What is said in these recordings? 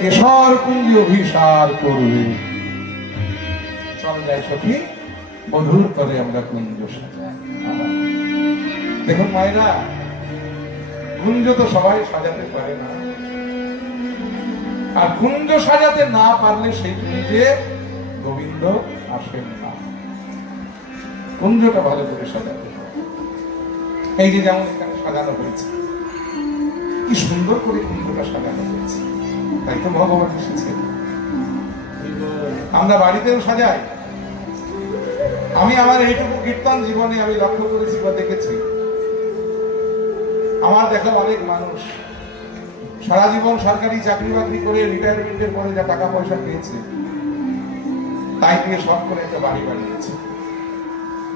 কেশর কুঞ্জ অভিসার করবে। চল যাই সখী, মধুর তরে আমরা কুঞ্জ সাজাই। দেখুন মায়েরা, কুঞ্জ তো সবাই সাজাতে পারে না, আর কুঞ্জ সাজাতে না পারলে সেই কুঞ্জে গোবিন্দ আসেন না। কুঞ্জটা ভালো করে সাজাতে হবে। এই যে যেমন এখানে সাজানো হয়েছে, কি সুন্দর করে কুঞ্জটা সাজানো হয়েছে, তাই তো ভগবান এসেছে। আমরা বাড়িতেও সাজাই। আমি আমার এইটুকু কীর্তন জীবনে আমি লক্ষ্য করেছি বা দেখেছি, আমার দেখা অনেক মানুষ সারা জীবন সরকারি চাকরি বাকরি করে রিটায়ারমেন্টের পরে যা টাকা পয়সা পেয়েছে তাই দিয়ে শখ করে একটা বাড়ি বানিয়েছে।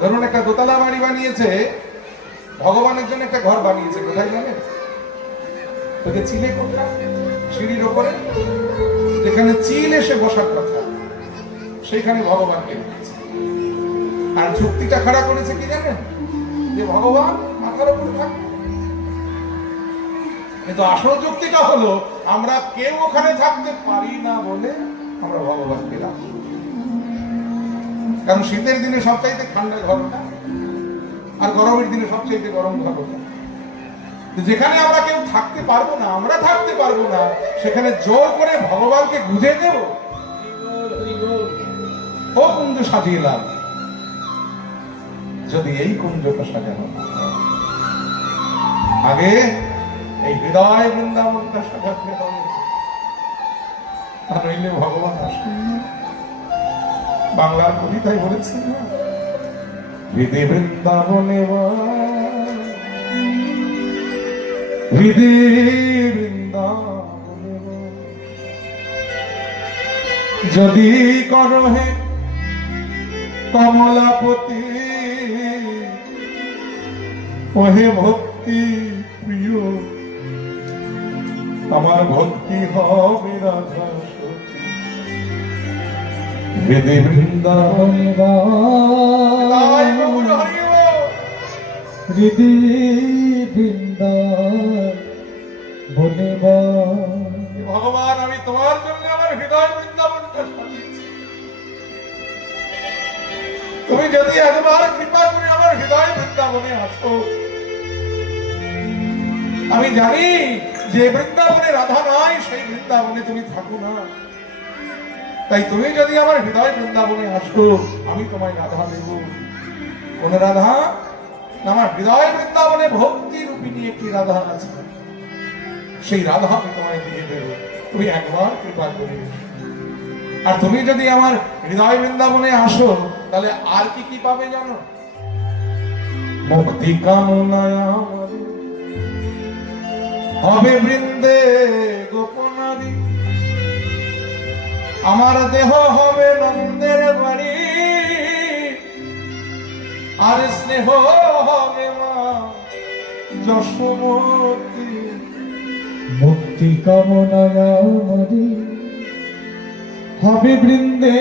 ধরুন একটা দোতলা বাড়ি বানিয়েছে, ভগবানের জন্য একটা ঘর বানিয়েছে। কোথায় জানেন? তোকে চিলে কোথায়? সিঁড়ির ওপরে যেখানে চিল এসে বসার কথা, সেখানে ভগবানকে রেখেছে। আর যুক্তিটা খাড়া করেছে কি জানেন? যে ভগবান মাথার উপরে থাকে। কিন্তু আসল যুক্তিটা হলো আমরা কেউ ওখানে থাকতে পারি না বলে আমরা ভগবানকে রাখি। কারণ শীতের দিনে সবচাইতে ঠান্ডা ঘরটা, আর গরমের দিনে সবচাইতে গরম ঘরটা। যেখানে আমরা কেউ থাকতে পারবো না, আমরা থাকতে পারবো না, সেখানে জোর করে ভগবানকে গুঁজে দেব। ও কুঞ্জ সাজিলাম, যদি এই কুঞ্জটা সাজানো না, আগে এই হৃদয় বৃন্দাবনটা সাজাতে হবে, নইলে ভগবান আসেন না। বাংলার কবিতায় বলেছেন না, হৃদয় বৃন্দাবনে হৃদয় বৃন্দাবনে যদি করহে কমলাপতি, ওহে ভক্তি প্রিয়, আমার ভক্তি হবে রাধা সতী। হৃদয় বৃন্দাবনে হৃদয় বৃন্দাবনে। ভগবান, আমি তোমার জন্য আমার হৃদয় বৃন্দাবনটা সাজিয়েছি। তুমি যদি একবার কৃপা করে আমার হৃদয় বৃন্দাবনে আসো, আমি জানি যে বৃন্দাবনে রাধা নাই, সেই বৃন্দাবনে তুমি থাকো না। তাই তুমি যদি আমার হৃদয় বৃন্দাবনে আসো, আমি তোমায় রাধা দেব। কোন রাধা? আমার হৃদয় বৃন্দাবনে ভক্তি রূপিণী একটি রাধা আছে, সেই রাধা আমি তোমায় দিয়ে দেব। তুমি একবার কৃপা করে। আর তুমি যদি আমার হৃদয় বৃন্দাবনে আসো, তাহলে আর কি কি পাবে জানো? মুক্তি কামনায় হবে বৃন্দে গোপনারী, আমার দেহ হবে নন্দের বাড়ি, আর স্নেহ হবে মা যশোমতী। মুক্তি কামনায় হবে বৃন্দে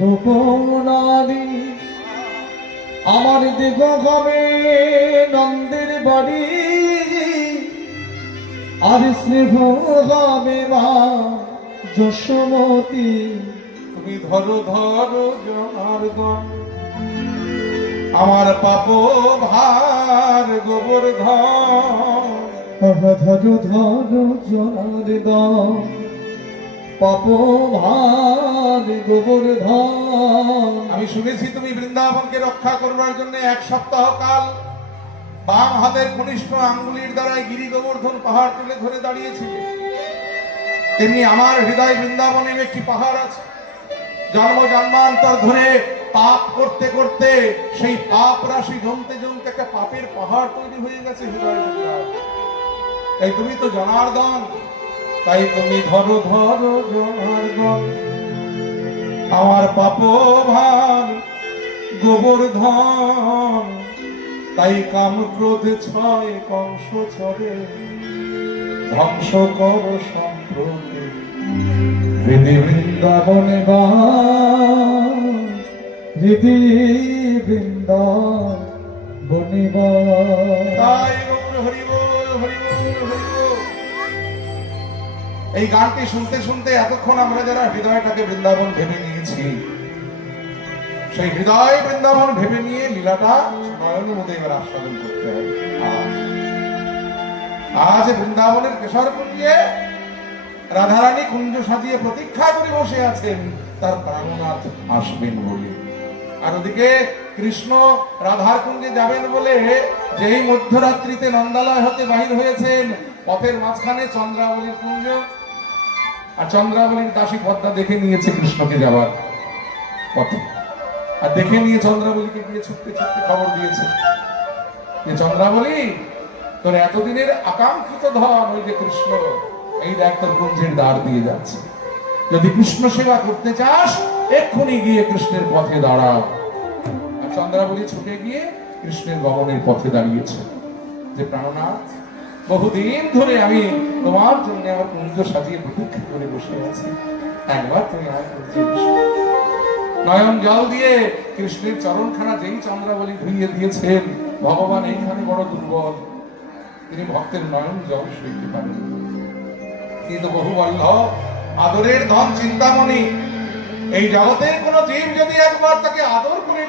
গোপনারী, আমার দেহ হবে নন্দের বাড়ি, আর স্নেহ হবে মা যশোমতী। তুমি ধরো ধরো জনার্দন আমার পাপ ভার গোবর্ধন। ধরো ধরো জনার্দন পাপ ভার গোবর্ধন। আমি শুনেছি তুমি বৃন্দাবনকে রক্ষা করবার জন্য 1 সপ্তাহ কাল বাম হাতের কনিষ্ঠ আঙ্গুলির দ্বারাই গিরি গোবর্ধন পাহাড় তুলে ধরে দাঁড়িয়েছিলে। তেমনি আমার হৃদয় বৃন্দাবনের একটি পাহাড় আছে। জন্ম জন্মান্তর ধরে পাপ করতে করতে সেই পাপ রাশি জমতে জমতে একটা পাপের পাহাড় তৈরি হয়ে গেছে হৃদয় বৃন্দাবন। তাই তুমি তো জনার্দন, তাই তুমি ধরো ধরো জনার্দন আমার পাপ ভার গোবর্ধন। তাই কাম ক্রোধ ছয় কংস ছড়ে, ধ্বংস কর সম্প্রতি হৃদয় বৃন্দাবনে হৃদয় বৃন্দাবনে। তাই গৌর হরি বল হরি বল হরি বল। এই গানটি শুনতে শুনতে এতক্ষণ আমরা যারা হৃদয়টাকে বৃন্দাবন ভেবে নিয়েছি, সেই হৃদয় বৃন্দাবন ভেবে নিয়ে লীলাটা নয়ন মধ্যে এবার আস্বাদন করতে হবে। আজ বৃন্দাবনের কেশর কুঞ্জে রাধারানী কুঞ্জ সাজিয়ে প্রতীক্ষা করে বসে আছেন তার প্রাণনাথ আসবেন বলে। আর ওদিকে কৃষ্ণ রাধার কুঞ্জে যাবেন বলে যেই মধ্যরাত্রিতে নন্দালয় হতে বাহির হয়েছেন, পথের মাঝখানে চন্দ্রাবলীর কুঞ্জ, আর চন্দ্রাবলীর দাসী পদ্মা দেখে নিয়েছে কৃষ্ণকে যাওয়ার পথে, আর দেখে নিয়ে চন্দ্রাবলীকে গিয়ে ছুটতে ছুটতে খবর দিয়েছে যে চন্দ্রাবলী, তোর এতদিনের আকাঙ্ক্ষিত ধন ওই যে কৃষ্ণ, এই দেখ তোর কুঞ্জের দ্বার দিয়ে যাচ্ছে। যদি কৃষ্ণ সেবা করতে চাস এক্ষুনি গিয়ে কৃষ্ণের পথে দাঁড়াও। আর চন্দ্রাবলী ছুটে গিয়ে কৃষ্ণের গমনের পথে দাঁড়িয়েছে যে প্রাণনাথ, বহুদিন ধরে আমি তোমার জন্য আমার কুঞ্জ সাজিয়ে প্রতীক্ষা করে বসে আছি, একবার তুমি আমার কুঞ্জে এসো। নয়ন জল দিয়ে কৃষ্ণের চরণখানা যেই চন্দ্রাবলী ধুইয়ে দিয়েছেন, ভগবান এইখানে বড় দুর্বল, তিনি ভক্তের নয়ন জল সইতে পারেন। কিন্তু বহু বল্লভ আদরের ধন চিন্তামণি, এই জগতের কোন জীব যদি একবার তাকে আদর করে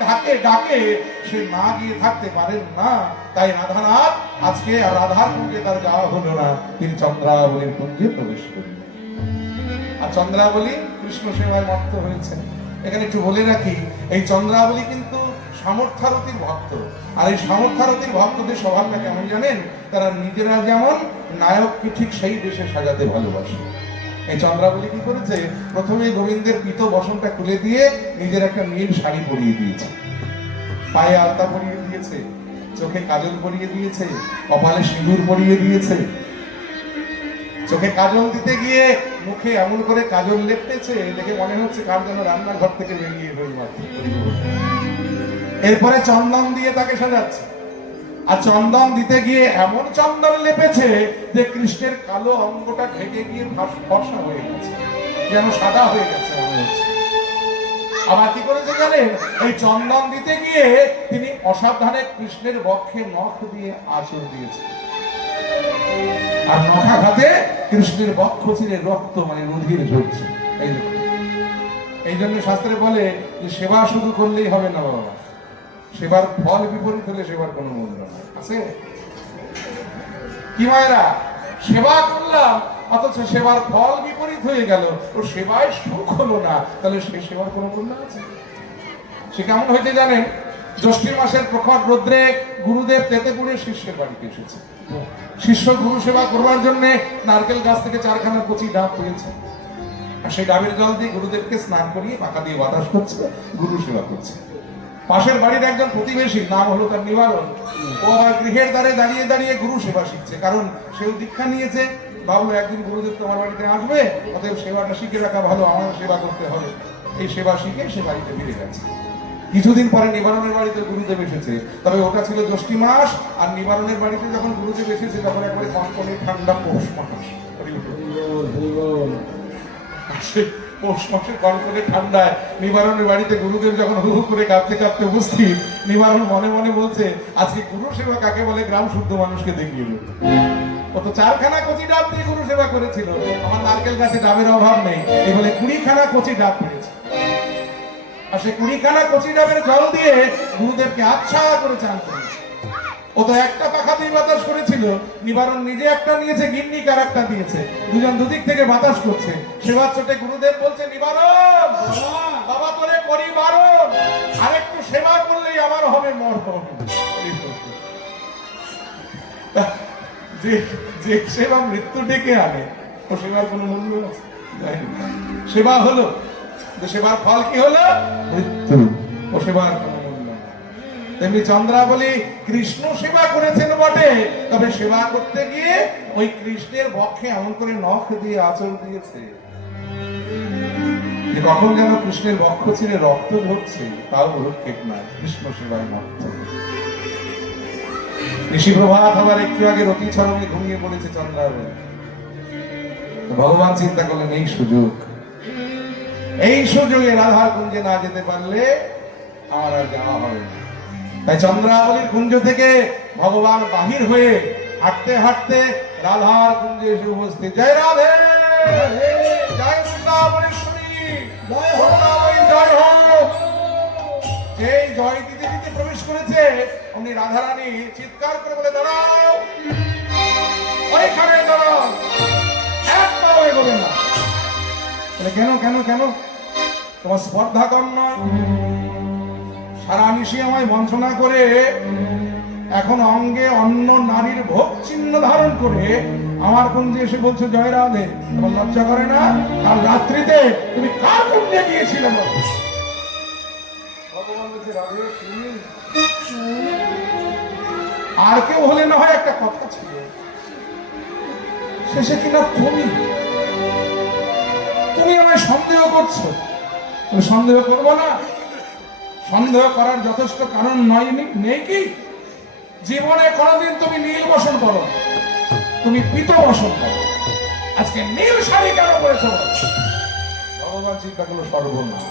ডাকে সে না গিয়ে থাকতে পারেন না। তাই রাধানাথ আজকে রাধার কুঞ্জে তার যাওয়া হলো না, তিনি চন্দ্রাবলীর কুঞ্জে প্রবেশ করলেন। আর চন্দ্রাবলী কৃষ্ণ সেবায় মত্ত হয়েছেন। এখানে একটু বলে রাখি, এই চন্দ্রাবলী কিন্তু সামর্থারতির ভক্ত। আর এই সামর্থারতির ভক্তদের স্বভাবটা কেমন জানেন? তারা নিজেরা যেমন নায়ককে ঠিক সেই দেশে সাজাতে ভালোবাসে। এই চন্দ্রাবলী কি করেছে? প্রথমে গোবিন্দের পিত বসনটা খুলে দিয়ে নিজের একটা নীল শাড়ি পরিয়ে দিয়েছে, পায়ে আলতা পরিয়ে দিয়েছে, চোখে কাজল পরিয়ে দিয়েছে, কপালে সিঁদুর পরিয়ে দিয়েছে। চোখে কাজল দিতে গিয়ে মুখে এমন করে কাজল লেপটেছে, দেখে মনে হচ্ছে কার যেন রান্নাঘর থেকে বেরিয়ে হয়ে মাত্র। এরপরে চন্দন দিয়ে তাকে সাজাচ্ছে, আর চন্দন দিতে গিয়ে এমন চন্দন লেপেছে যে কৃষ্ণের কালো অঙ্গটা ঢেকে গিয়ে ফর্সা হয়ে গেছে, যেন সাদা হয়ে গেছে মনে হচ্ছে। আবার কি করেছে জানেন? এই চন্দন দিতে গিয়ে তিনি অসাবধানে কৃষ্ণের বক্ষে নখ দিয়ে আঁচড় দিয়েছে, আর নখাঘাতে কৃষ্ণের বক্ষ ছিঁড়ে রক্ত মানে রুধির ঝরছে। এই জন্য শাস্ত্রে বলে যে সেবা শুধু করলেই হবে না বাবা, সেবার ফল বিপরীত হলে সেবার কোনো মূল্য নাই। আছে কি মায়েরা? সেবা করলাম অথচ সেবার ফল বিপরীত হয়ে গেল, ওর সেবায় সুখ হলো না, তাহলে সেই সেবার কোনো মূল্য আছে? সে কেমন হয়েছে জানেন? জ্যৈষ্ঠ মাসের প্রখর রৌদ্রে গুরুদেব তেতেপুরে শিষ্যের বাড়িতে এসেছে। শিষ্য গুরু সেবা করবার জন্য নারকেল গাছ থেকে 4খানা কচি ডাব পেয়েছে, আর সেই ডাবের জল দিয়ে গুরুদেবকে স্নান করিয়ে পাখা দিয়ে বাতাস করছে, গুরু সেবা করছে। পাশের বাড়ির একজন প্রতিবেশী, নাম হলো তার নিবারণ, ও আবার গৃহের দ্বারে দাঁড়িয়ে দাঁড়িয়ে গুরু সেবা শিখছে, কারণ সেও দীক্ষা নিয়েছে। ভাবলো একদিন গুরুদেব তোমার বাড়িতে আসবে, অতএব সেবাটা শিখে রাখা ভালো, আমার সেবা করতে হবে। এই সেবা শিখে সে বাড়িতে ফিরে গেছে। কিছুদিন পরে নিবারণের বাড়িতে গুরুদেব এসেছে, তবে ওটা ছিল জ্যৈষ্ঠ মাস, আর নিবারণের বাড়িতে যখন গুরুদেব এসেছে তখন একবারে কনকনে ঠান্ডা পৌষ মাস। পৌষ মাসের কনকনে ঠান্ডায় নিবারণের বাড়িতে গুরুদেব যখন হু হু করে কাঁপতে কাঁপতে উপস্থিত, নিবারণ মনে মনে বলছে, আজকে গুরু সেবা কাকে বলে গ্রাম শুদ্ধ মানুষকে দেখিয়ে দেব। ও তো 4খানা কচি ডাব দিয়ে গুরু সেবা করেছিল, আমার নারকেল গাছে ডাবের অভাব নেই, এই বলে 20খানা কচি ডাব পেয়েছে। আর সে 20খানা কচি ডাবের জল দিয়ে গুরুদেবকে আচ্ছা করে চান করেছে। ও তো একটা পাখা দিয়ে বাতাস করেছিল, নিবারণ নিজে একটা নিয়েছে, গিন্নি আর একটা দিয়েছে, দুজন দুদিক থেকে বাতাস করছে। সেবার চোটে গুরুদেব বলছে, নিবারণ বাবা তোরে করি বারণ, আরেকটু সেবা করলেই আমার হবে মরণ। যে যে সেবা মৃত্যু ডেকে আনে, ও সেবার কোনো মূল্য আছে? সেবা হলো, সেবার ফল কি হলো? মৃত্যু। ও সেবার কোনো মূল্য। তেমনি চন্দ্রাবলী কৃষ্ণ সেবা করেছেন বটে, তবে সেবা করতে গিয়ে ওই কৃষ্ণের বক্ষে এমন করে নখ দিয়ে আঁচড় দিয়েছে যে কখন যেন কৃষ্ণের বক্ষ ছিঁড়ে রক্ত ঝরছে, তাও ভ্রুক্ষেপ নাই, কৃষ্ণ সেবায় মত্ত। ঋষি প্রভাত আবার একটু আগে রতি ছরণে ঘুমিয়ে পড়েছে চন্দ্রাবলী। ভগবান চিন্তা করলেন, এই সুযোগে রাধার কুঞ্জে না যেতে পারলে আমার আর যাওয়া হবে না। তাই চন্দ্রাবলীর কুঞ্জ থেকে ভগবান বাহির হয়ে হাঁটতে হাঁটতে রাধার কুঞ্জে এসে উপস্থিত। জয় রাধে। জয় বৃন্দাবনেশ্বরী, করুণাময়ী জয় হোক। যেই জয় দিতে দিতে প্রবেশ করেছে অমনি রাধারানী চিৎকার করে বলে, দাঁড়াও, ওইখানে দাঁড়াও, এক পাও এগোবে না। বলে, কেন কেন কেন? তোমার স্পর্ধা কম নয়? সারা নিশি আমায় বঞ্চনা করে এখন অঙ্গে অন্য নারীর ভোগ চিহ্ন ধারণ করে আমার কুঞ্জে এসে বলছো জয় রাধে, তোমার লজ্জা করে না? আর রাত্রিতে তুমি কার কুঞ্জে গিয়েছিলে? ভগবান বলছে, রাধে তুমি আর কেউ হলে না হয় একটা কথা ছিল, শেষে কিনা তুমি তুমি আমায় সন্দেহ করছো। সন্দেহ করবো না? সন্দেহ করার যথেষ্ট কারণ নয় নেই কি? জীবনে কোনদিন তুমি নীল বসন করো, তুমি পীত বসন করো, আজকে নীল শাড়ি কেন পরেছো? ভগবান চিন্তা করলো সর্বনাশ।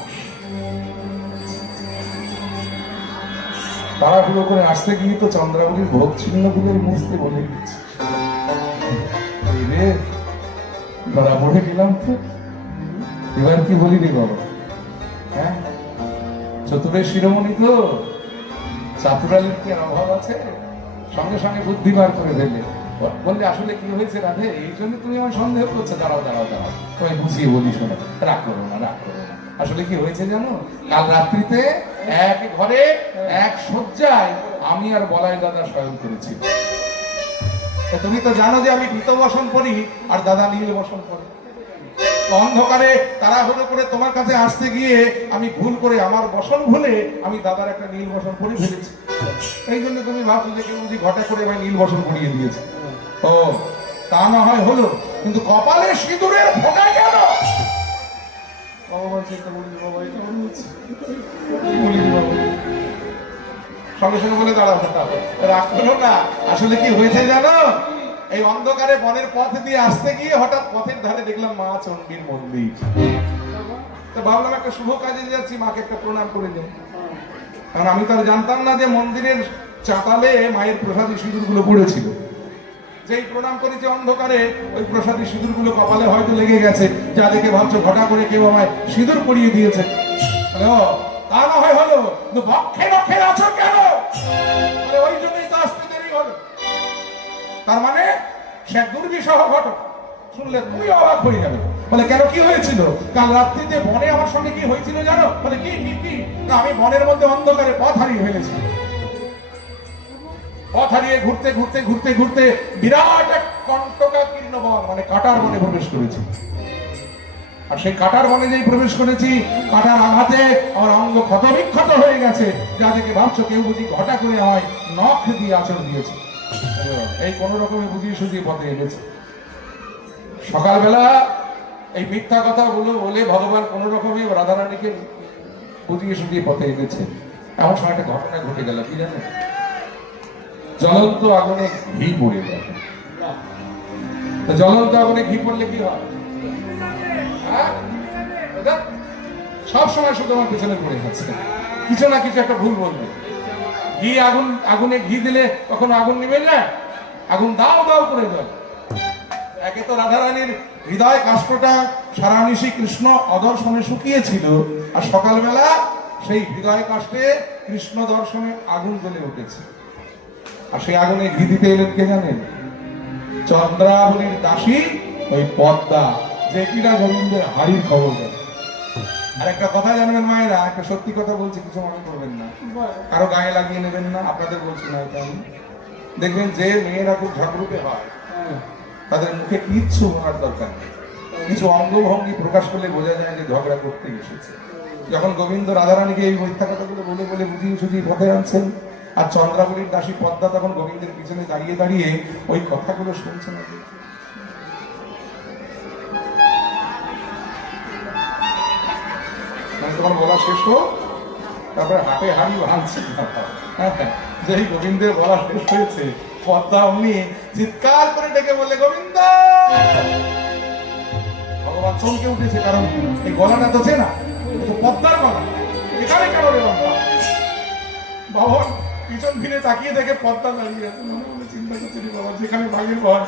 তাড়াহুড়ো করে আসতে গিয়ে তো চন্দ্রাবলীর ভোগ চিহ্ন গুলো মুছতে বলে দিচ্ছে। ধরা পড়ে গেলাম তো, এবার কি বলি রে বাবা? হ্যাঁ, চতুরের শিরোমণি তো, চাতুরালির কি আর অভাব আছে? সঙ্গে সঙ্গে বুদ্ধি বার করে ফেললে, বললে আসলে কি হয়েছে রাধে, এই জন্য তুমি আমার সন্দেহ করছো? দাঁড়াও দাঁড়াও দাঁড়াও, তোমায় বুঝিয়ে বলি, শোনো, রাগ করো না, রাগ করো না। আসলে কি হয়েছে জানো? কাল রাত্রিতে এক ঘরে এক শয্যায় আমি আর বলাই দাদা শয়ন করেছি। তুমি তো জানো যে আমি পীত বসন পরি আর দাদা নীল বসন পরি। অন্ধকারে তাড়াহুড়ো করে তোমার কাছে আসতে গিয়ে আমি ভুল করে আমার বসন ভুলে আমি দাদার একটা নীল বসন পরে ফেলেছি। এই জন্য তুমি ভাবছো যে কেউ যদি ঘটা করে আমি নীল বসন পরিয়ে দিয়েছে। ও তা না হয় হলো, কিন্তু কপালে সিঁদুরের ফোঁটা কেন? সঙ্গে সঙ্গে বলে দাঁড়াও, রাগ করো না। আসলে কি হয়েছে জানো? এই অন্ধকারে বনের পথ দিয়ে আসতে গিয়ে হঠাৎ পথের ধারে দেখলাম মা চণ্ডীর মন্দির। তো ভাবলাম একটা শুভ কাজে যাচ্ছি, মাকে একটা প্রণাম করে দেব। কারণ আমি তো আর জানতাম না যে মন্দিরের চাতালে মায়ের প্রসাদী সিঁদুর গুলো পড়েছিল। যেই প্রণাম করেছি অন্ধকারে, ওই প্রসাদী সিঁদুর গুলো কপালে হয়তো লেগে গেছে, যা দেখে ভাবছো ঘটা করে কেউ আমায় সিঁদুর পরিয়ে দিয়েছে। তা না হয় হলো, বক্ষে বক্ষে আছো কেন? ওই জন্যই তো আসতে দেরি হলো। তার মানে সে দুর্বিষহ ঘটনা, শুনলে তুমি অবাক হয়ে যাবে। বলে, কেন কি হয়েছিল? কাল রাত্রিতে বনে আমার সঙ্গে কি হয়েছিল জানো? বলে, কি কি কি? আমি বনের মধ্যে অন্ধকারে পথ হারিয়ে ফেলেছি। পথ হারিয়ে ঘুরতে ঘুরতে ঘুরতে ঘুরতে বিরাট এক কণ্টকাকীর্ণ বন, মানে কাটার বনে প্রবেশ করেছি। আর সেই কাটার বনে যেই প্রবেশ করেছি, কাটার আঘাতে আমার অঙ্গ ক্ষত বিক্ষত হয়ে গেছে, যা দেখে ভাবছো কেউ বুঝি ঘটা করে আমায় নখ দিয়ে আচরণ দিয়েছে। এই কোন রকমে বুঝিয়ে সুঝিয়ে পথে এনেছে। সকালবেলা এই মিথ্যা কথা বলে ভগবান কোন রকমে রাধারানীকে বুঝিয়ে সুঝিয়ে পথে এনেছে। এমন সময় একটা ঘটনা ঘটে গেল, কি জানেন? জ্বলন্ত আগুনে ঘি পড়ে গেল। জ্বলন্ত আগুনে ঘি পড়লে কি হয়? সব সময় শুধু আমার পেছনে পড়ে যাচ্ছে, কিছু না কিছু একটা ভুল বলবে। ঘি আগুনে ঘি দিলে কখনো আগুন নিবে না, আগুন দাও দাও করে দেয়। একে তো রাধারানীর হৃদয় কাষ্ঠটা সারা নিশি কৃষ্ণ অদর্শনে শুকিয়েছিল, আর সকালবেলা সেই হৃদয় কাষ্ঠে কৃষ্ণ দর্শনে আগুন জ্বলে উঠেছে। আর সেই আগুনে ঘি দিতে এলেন কে জানেন? চন্দ্রাবলীর দাসী ওই পদ্মা, যে কিনা গোবিন্দের হাড়ির খবর দেয়। আর একটা কথা জানবেন মায়েরা, একটা সত্যি কথা বলছি, কিছু মনে করবেন না, কারো গায়ে লাগিয়ে নেবেন না, আপনাদের বলছি না এটা আমি। দেখবেন যে মেয়েরা খুব ঝগড়ুটে হয়, তাদের মুখে কিচ্ছু বলার দরকার নেই, কিছু অঙ্গভঙ্গি প্রকাশ করলে বোঝা যায় যে ঝগড়া করতে এসেছে। যখন গোবিন্দ রাধারানীকে এই মিথ্যা কথাগুলো বলে বলে বুঝিয়ে সুঝিয়ে পথে আনছেন, আর চন্দ্রাবলীর দাসী পদ্মা তখন গোবিন্দের পিছনে দাঁড়িয়ে দাঁড়িয়ে ওই কথাগুলো শুনছেন। তোমার বলা শেষ হোক, তারপরে হাটে হাড়ি ভাঙছে। যেই গোবিন্দের বলা শেষ হয়েছে, পদ্মা অমনি চিৎকার করে ডেকে বললে, গোবিন্দ! ভগবান চমকে উঠেছে, কারণ এই গলাটা তো চেনা, পদ্মার গলা। এখানে কেন রে বাবা? বাবা পিছন ফিরে তাকিয়ে দেখে পদ্মা দাঁড়িয়ে আছে। মনে মনে চিন্তা করছে, বাবা যেখানে বাঘের ঘর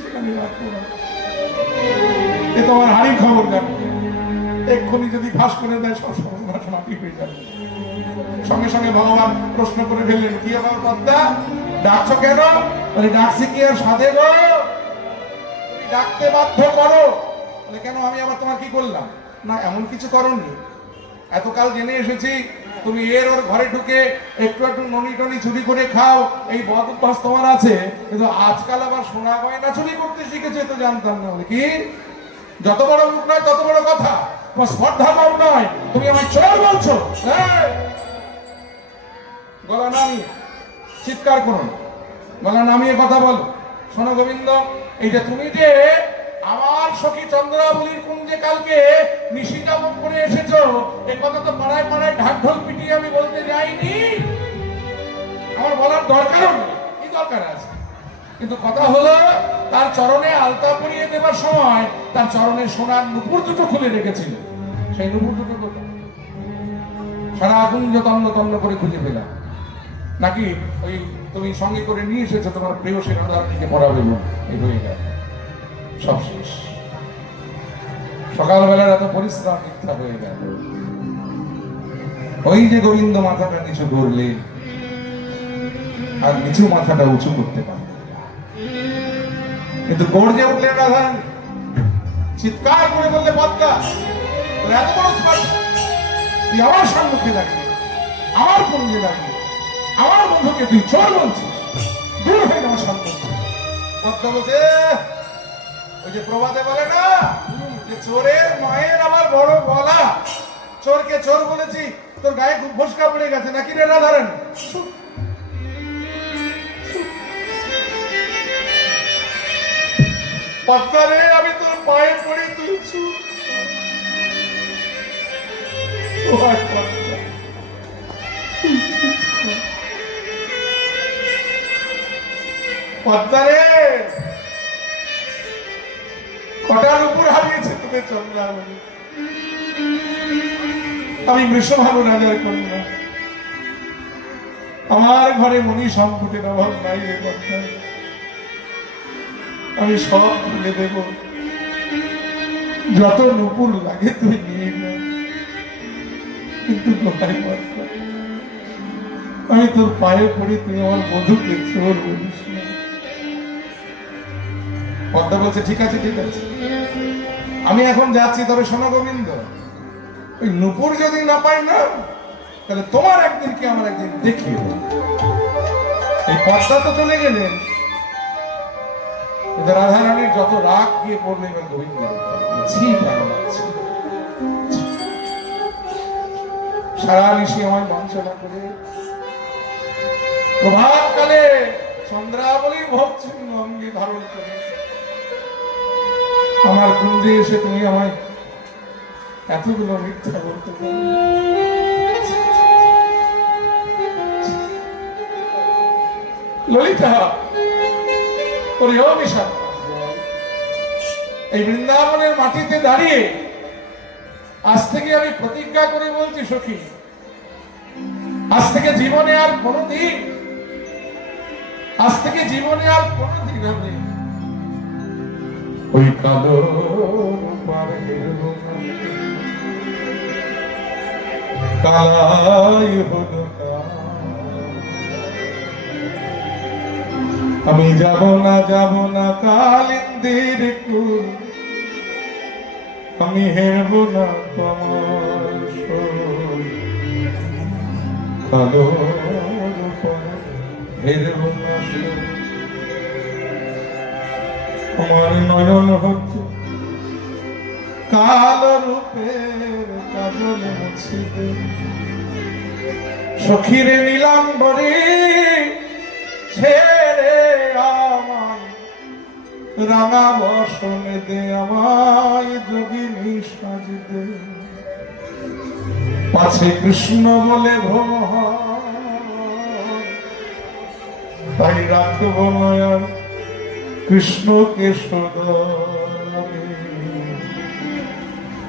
সেখানে রাখবো। এ তোমার হাড়ির খবর জানো, এক্ষুনি যদি ফাঁস করে দেয় সব সমস্যা মাটি হয়ে যাবে। সঙ্গে সঙ্গে ভগবান প্রশ্ন করে ফেললেন, কি আমার পদ্মা, ডাকছো কেন? বলে, ডাকছি কি আর সাধে গো, তুমি ডাকতে বাধ্য করো। বলে, কেন আমি আবার তোমার কি করলাম? না, এমন কিছু করনি। এতকাল জেনে এসেছি তুমি এর ওর ঘরে ঢুকে একটু একটু ননি টনি চুরি করে খাও, এই বদ অভ্যাস তোমার আছে, কিন্তু আজকাল আবার সোনা গয়না চুরি করতে শিখেছে, তো জানতাম না। বলে, কি? যত বড় মুখ নয় তত বড় কথা, তোমার স্পর্ধা কম নয়, তুমি আমায় চোর বলছো? গলা নামিয়ে চিৎকার করো না, গলা নামিয়ে কথা বলো। শোনো গোবিন্দ, এইটা তুমি যে আমার সখী চন্দ্রাবলীর কুঞ্জে কালকে নিশি যাপন করে এসেছো, এই কথা তো পাড়ায় পাড়ায় ঢাক ঢোল পিটিয়ে আমি বলতে যাইনি, আমার বলার দরকারও নেই। কি দরকার আছে? কিন্তু কথা হলো, তার চরণে আলতা পরিয়ে দেবার সময় তার চরণে সোনার নুপুর দুটো খুলে রেখেছিল। সেই নুপুর দুটো কোথায়? সারা কুঞ্জ তন্ন তন্ন করে খুঁজে পেলাম। নাকি ওই তুমি সঙ্গে করে নিয়ে এসেছো তোমার প্রিয় সেনাদারকে পড়াবে, এই হয়ে গেল, সব শেষ। সকালবেলার এত পরিশ্রম মিথ্যা হয়ে গেল। ওই যে গোবিন্দ মাথাটা নিচু করলে, আর নিচু মাথাটা উঁচু করতে পারলেন না। কিন্তু গর্জে উঠলেন রাধান, চিৎকার করে বললে, পদ্মা, তোর এত বড় স্পর্ধা, তুই আমার সম্মুখে দাঁড়িয়ে, আমার কুঞ্জে দাঁড়িয়ে আমার বন্ধুকে তুই চোর বলছিস? দূর হয়ে আমার সামনে। পদ্মা বলছে, ওই যে প্রবাদে বলে না, যে চোরের মায়ের আমার বড় গলা, চোরকে চোর বলেছি, তোর গায়ে খুব ফসকা পড়ে গেছে নাকি রে রাধারানী? পদ্মা রে, আমি তোর পায়ে পড়ে, তুই চুপ। পদ্মা রে, কটার উপর হারিয়েছে তোদের চন্দ্রাবলী। আমি বৃষভানু রাজার কন্যা, আমার ঘরে মনি সম্পদের অভাব নাই রে পদ্মা। আমি সব খুলে দেব, যত নুপুর লাগে তুই নিয়ে নে, কিন্তু কোথায় পদ্মা, আমি তোর পায়ে পড়ি, তুই আমার বধূকে চোর বলিস না। পদ্মা বলছে, ঠিক আছে ঠিক আছে, আমি এখন যাচ্ছি, তবে শোনো গোবিন্দ, ওই নুপুর যদি না পাই না, তাহলে তোমার একদিন কি আমার একদিন দেখিয়ে দেব। এই পদ্মা তো চলে গেলেন, কিন্তু রাধারানীর যত রাগ গিয়ে পড়লো এবার গোবিন্দ, সারা নিশি আমার বঞ্চনা করে প্রভাত কালে চন্দ্রাবলীর ভোগ চিহ্ন অঙ্গে ধারণ করে আমার কুঞ্জে এসে তুমি আমায় এতগুলো মিথ্যা বলতে পারো? ললিতা, ওরে ও বিশাল, এই বৃন্দাবনের মাটিতে দাঁড়িয়ে আজ থেকে আমি প্রতিজ্ঞা করে বলছি সখী, আজ থেকে জীবনে আর কোনোদিন, আজ থেকে জীবনে আর কোনোদিন আমি ওই কালো কালাই হলো, আমি যাব না কালিন্দির কুল, আমি হেরব না তোমার কালো, হেরব না আমার নয়ন হতে কালো রূপের কাজল মুছিবে, সখীরে নীলাম্বরী ছেড়ে আমায় রাঙা বসনে দে, আমায় যোগিনী সাজ দে, পাছে কৃষ্ণ বলে ভ্রম তাই রাখব নয়ন কৃষ্ণকে সদা,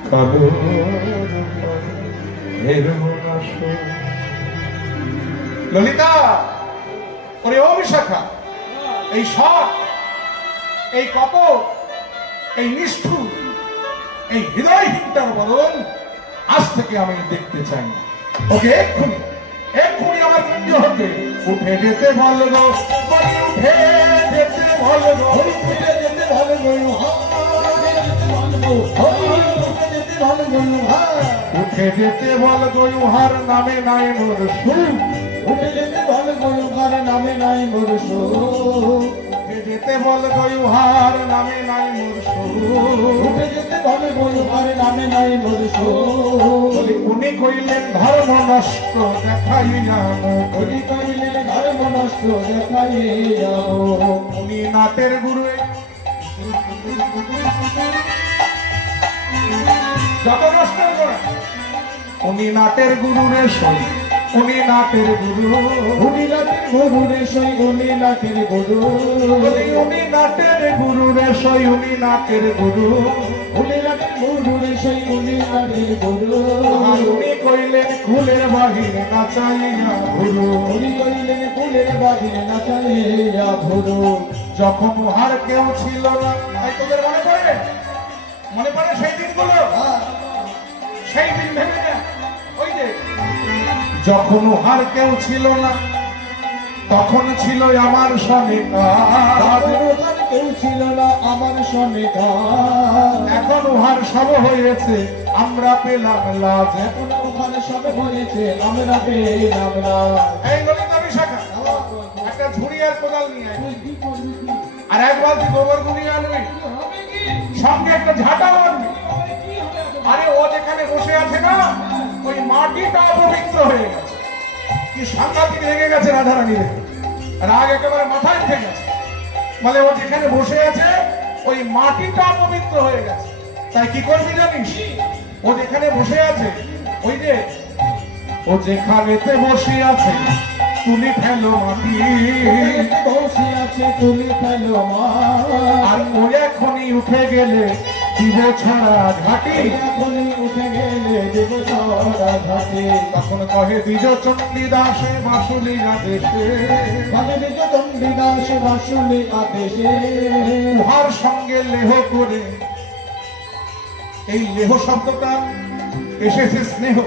কালো ললিতা, ওরে ও বিশাখা, এই সৎ, এই কপট, এই নিষ্ঠুর, এই হৃদয়হীনটার বদল আজ থেকে আমি দেখতে চাই না। ওকে এক্ষুনি এক্ষুনি আমার কুঞ্জ হতে উঠে যেতে বলো গো, বলি উঠে যেতে বলো গো, উঠে যেতে ভালো গো উঠে যেতে বলো গো উহার নামে নাই মোর সুখ, উঠে যেতে ভালো গো কার নামে নাই মোর সুখ, উঠে যেতে বলো গো উহার নামে নাই মোর সুখ। উঠে যেতে ভালো গো কার নামে নাই মোর সুখ, বলি উনি কইলেন ধর্ম নষ্ট দেখাইয়া মুখ, উনি কইলে ধর্ম নষ্ট দেখাইয়া উনি নাটের গুরু যত নষ্ট করে উনি নাটের গুরু রে সই, উনি নাটের গুরু, উনি নাটের গুরু রে সই, উনি নাটের গুরু, বলি উনি নাটের গুরু রে সই, উনি নাটের গুরু। উনি নাটের গুরু রে সই, উনি নাটের গুরু, আর উনি কইলেন কুলের বাহিরে নাচাইয়া গুরু, উনি কইলেন ফুলের বাহিরে নাচাইয়া ভুরু, যখন উহার কেউ ছিল না। ভাই তোদের মনে পড়ে, মনে পড়ে সেই দিনগুলো, সেই দিন ভেবে না। ওই যে যখন উহার কেউ ছিল না তখন ছিল আমার সনে কাজ, ওখানে কেউ ছিল না আমার সনে কাজ, এখন উহার সব হয়েছে আমরা পেলাম লাজ। এখন ওখানে সবে হয়েছে আমরা পেলাম না। এই ললিত বিশাখা একটা ঝুড়ি আর কোদাল নিয়ে আয়, আর এক বালতি গোবর গুনিয়ে আনবি, সঙ্গে একটা ঝাঁটাও আনবি। আরে ও যেখানে বসে আছে না ওই মাটিটা অপবিত্র হয়ে গেছে, কি সাংঘাতিক রেগে গেছে রাধারানী দেখে, রাগ একেবারে মাথায় উঠে গেছে। মানে ও যেখানে বসে আছে ওই মাটিটা অপবিত্র হয়ে গেছে। তাই কি করবি জানিস, ও যেখানে বসে আছে ওই যে ও যেখানেতে বসে আছে তুলি ফেলো মাটি, বসে আছে তুমি ফেলো মা, আর ও এখনই উঠে গেলে দিব ছড়া ঘাটি। এখনই উঠে গেলে দেব ছড়া ঘাটে, তখন কহে দ্বিজ চণ্ডী দাসে বাসুলি আদেশে, মানে নিজ চণ্ডীদাস বাসুলি আদেশে, উহার সঙ্গে লেহ করে। এই লেহ শব্দটা এসেছে স্নেহ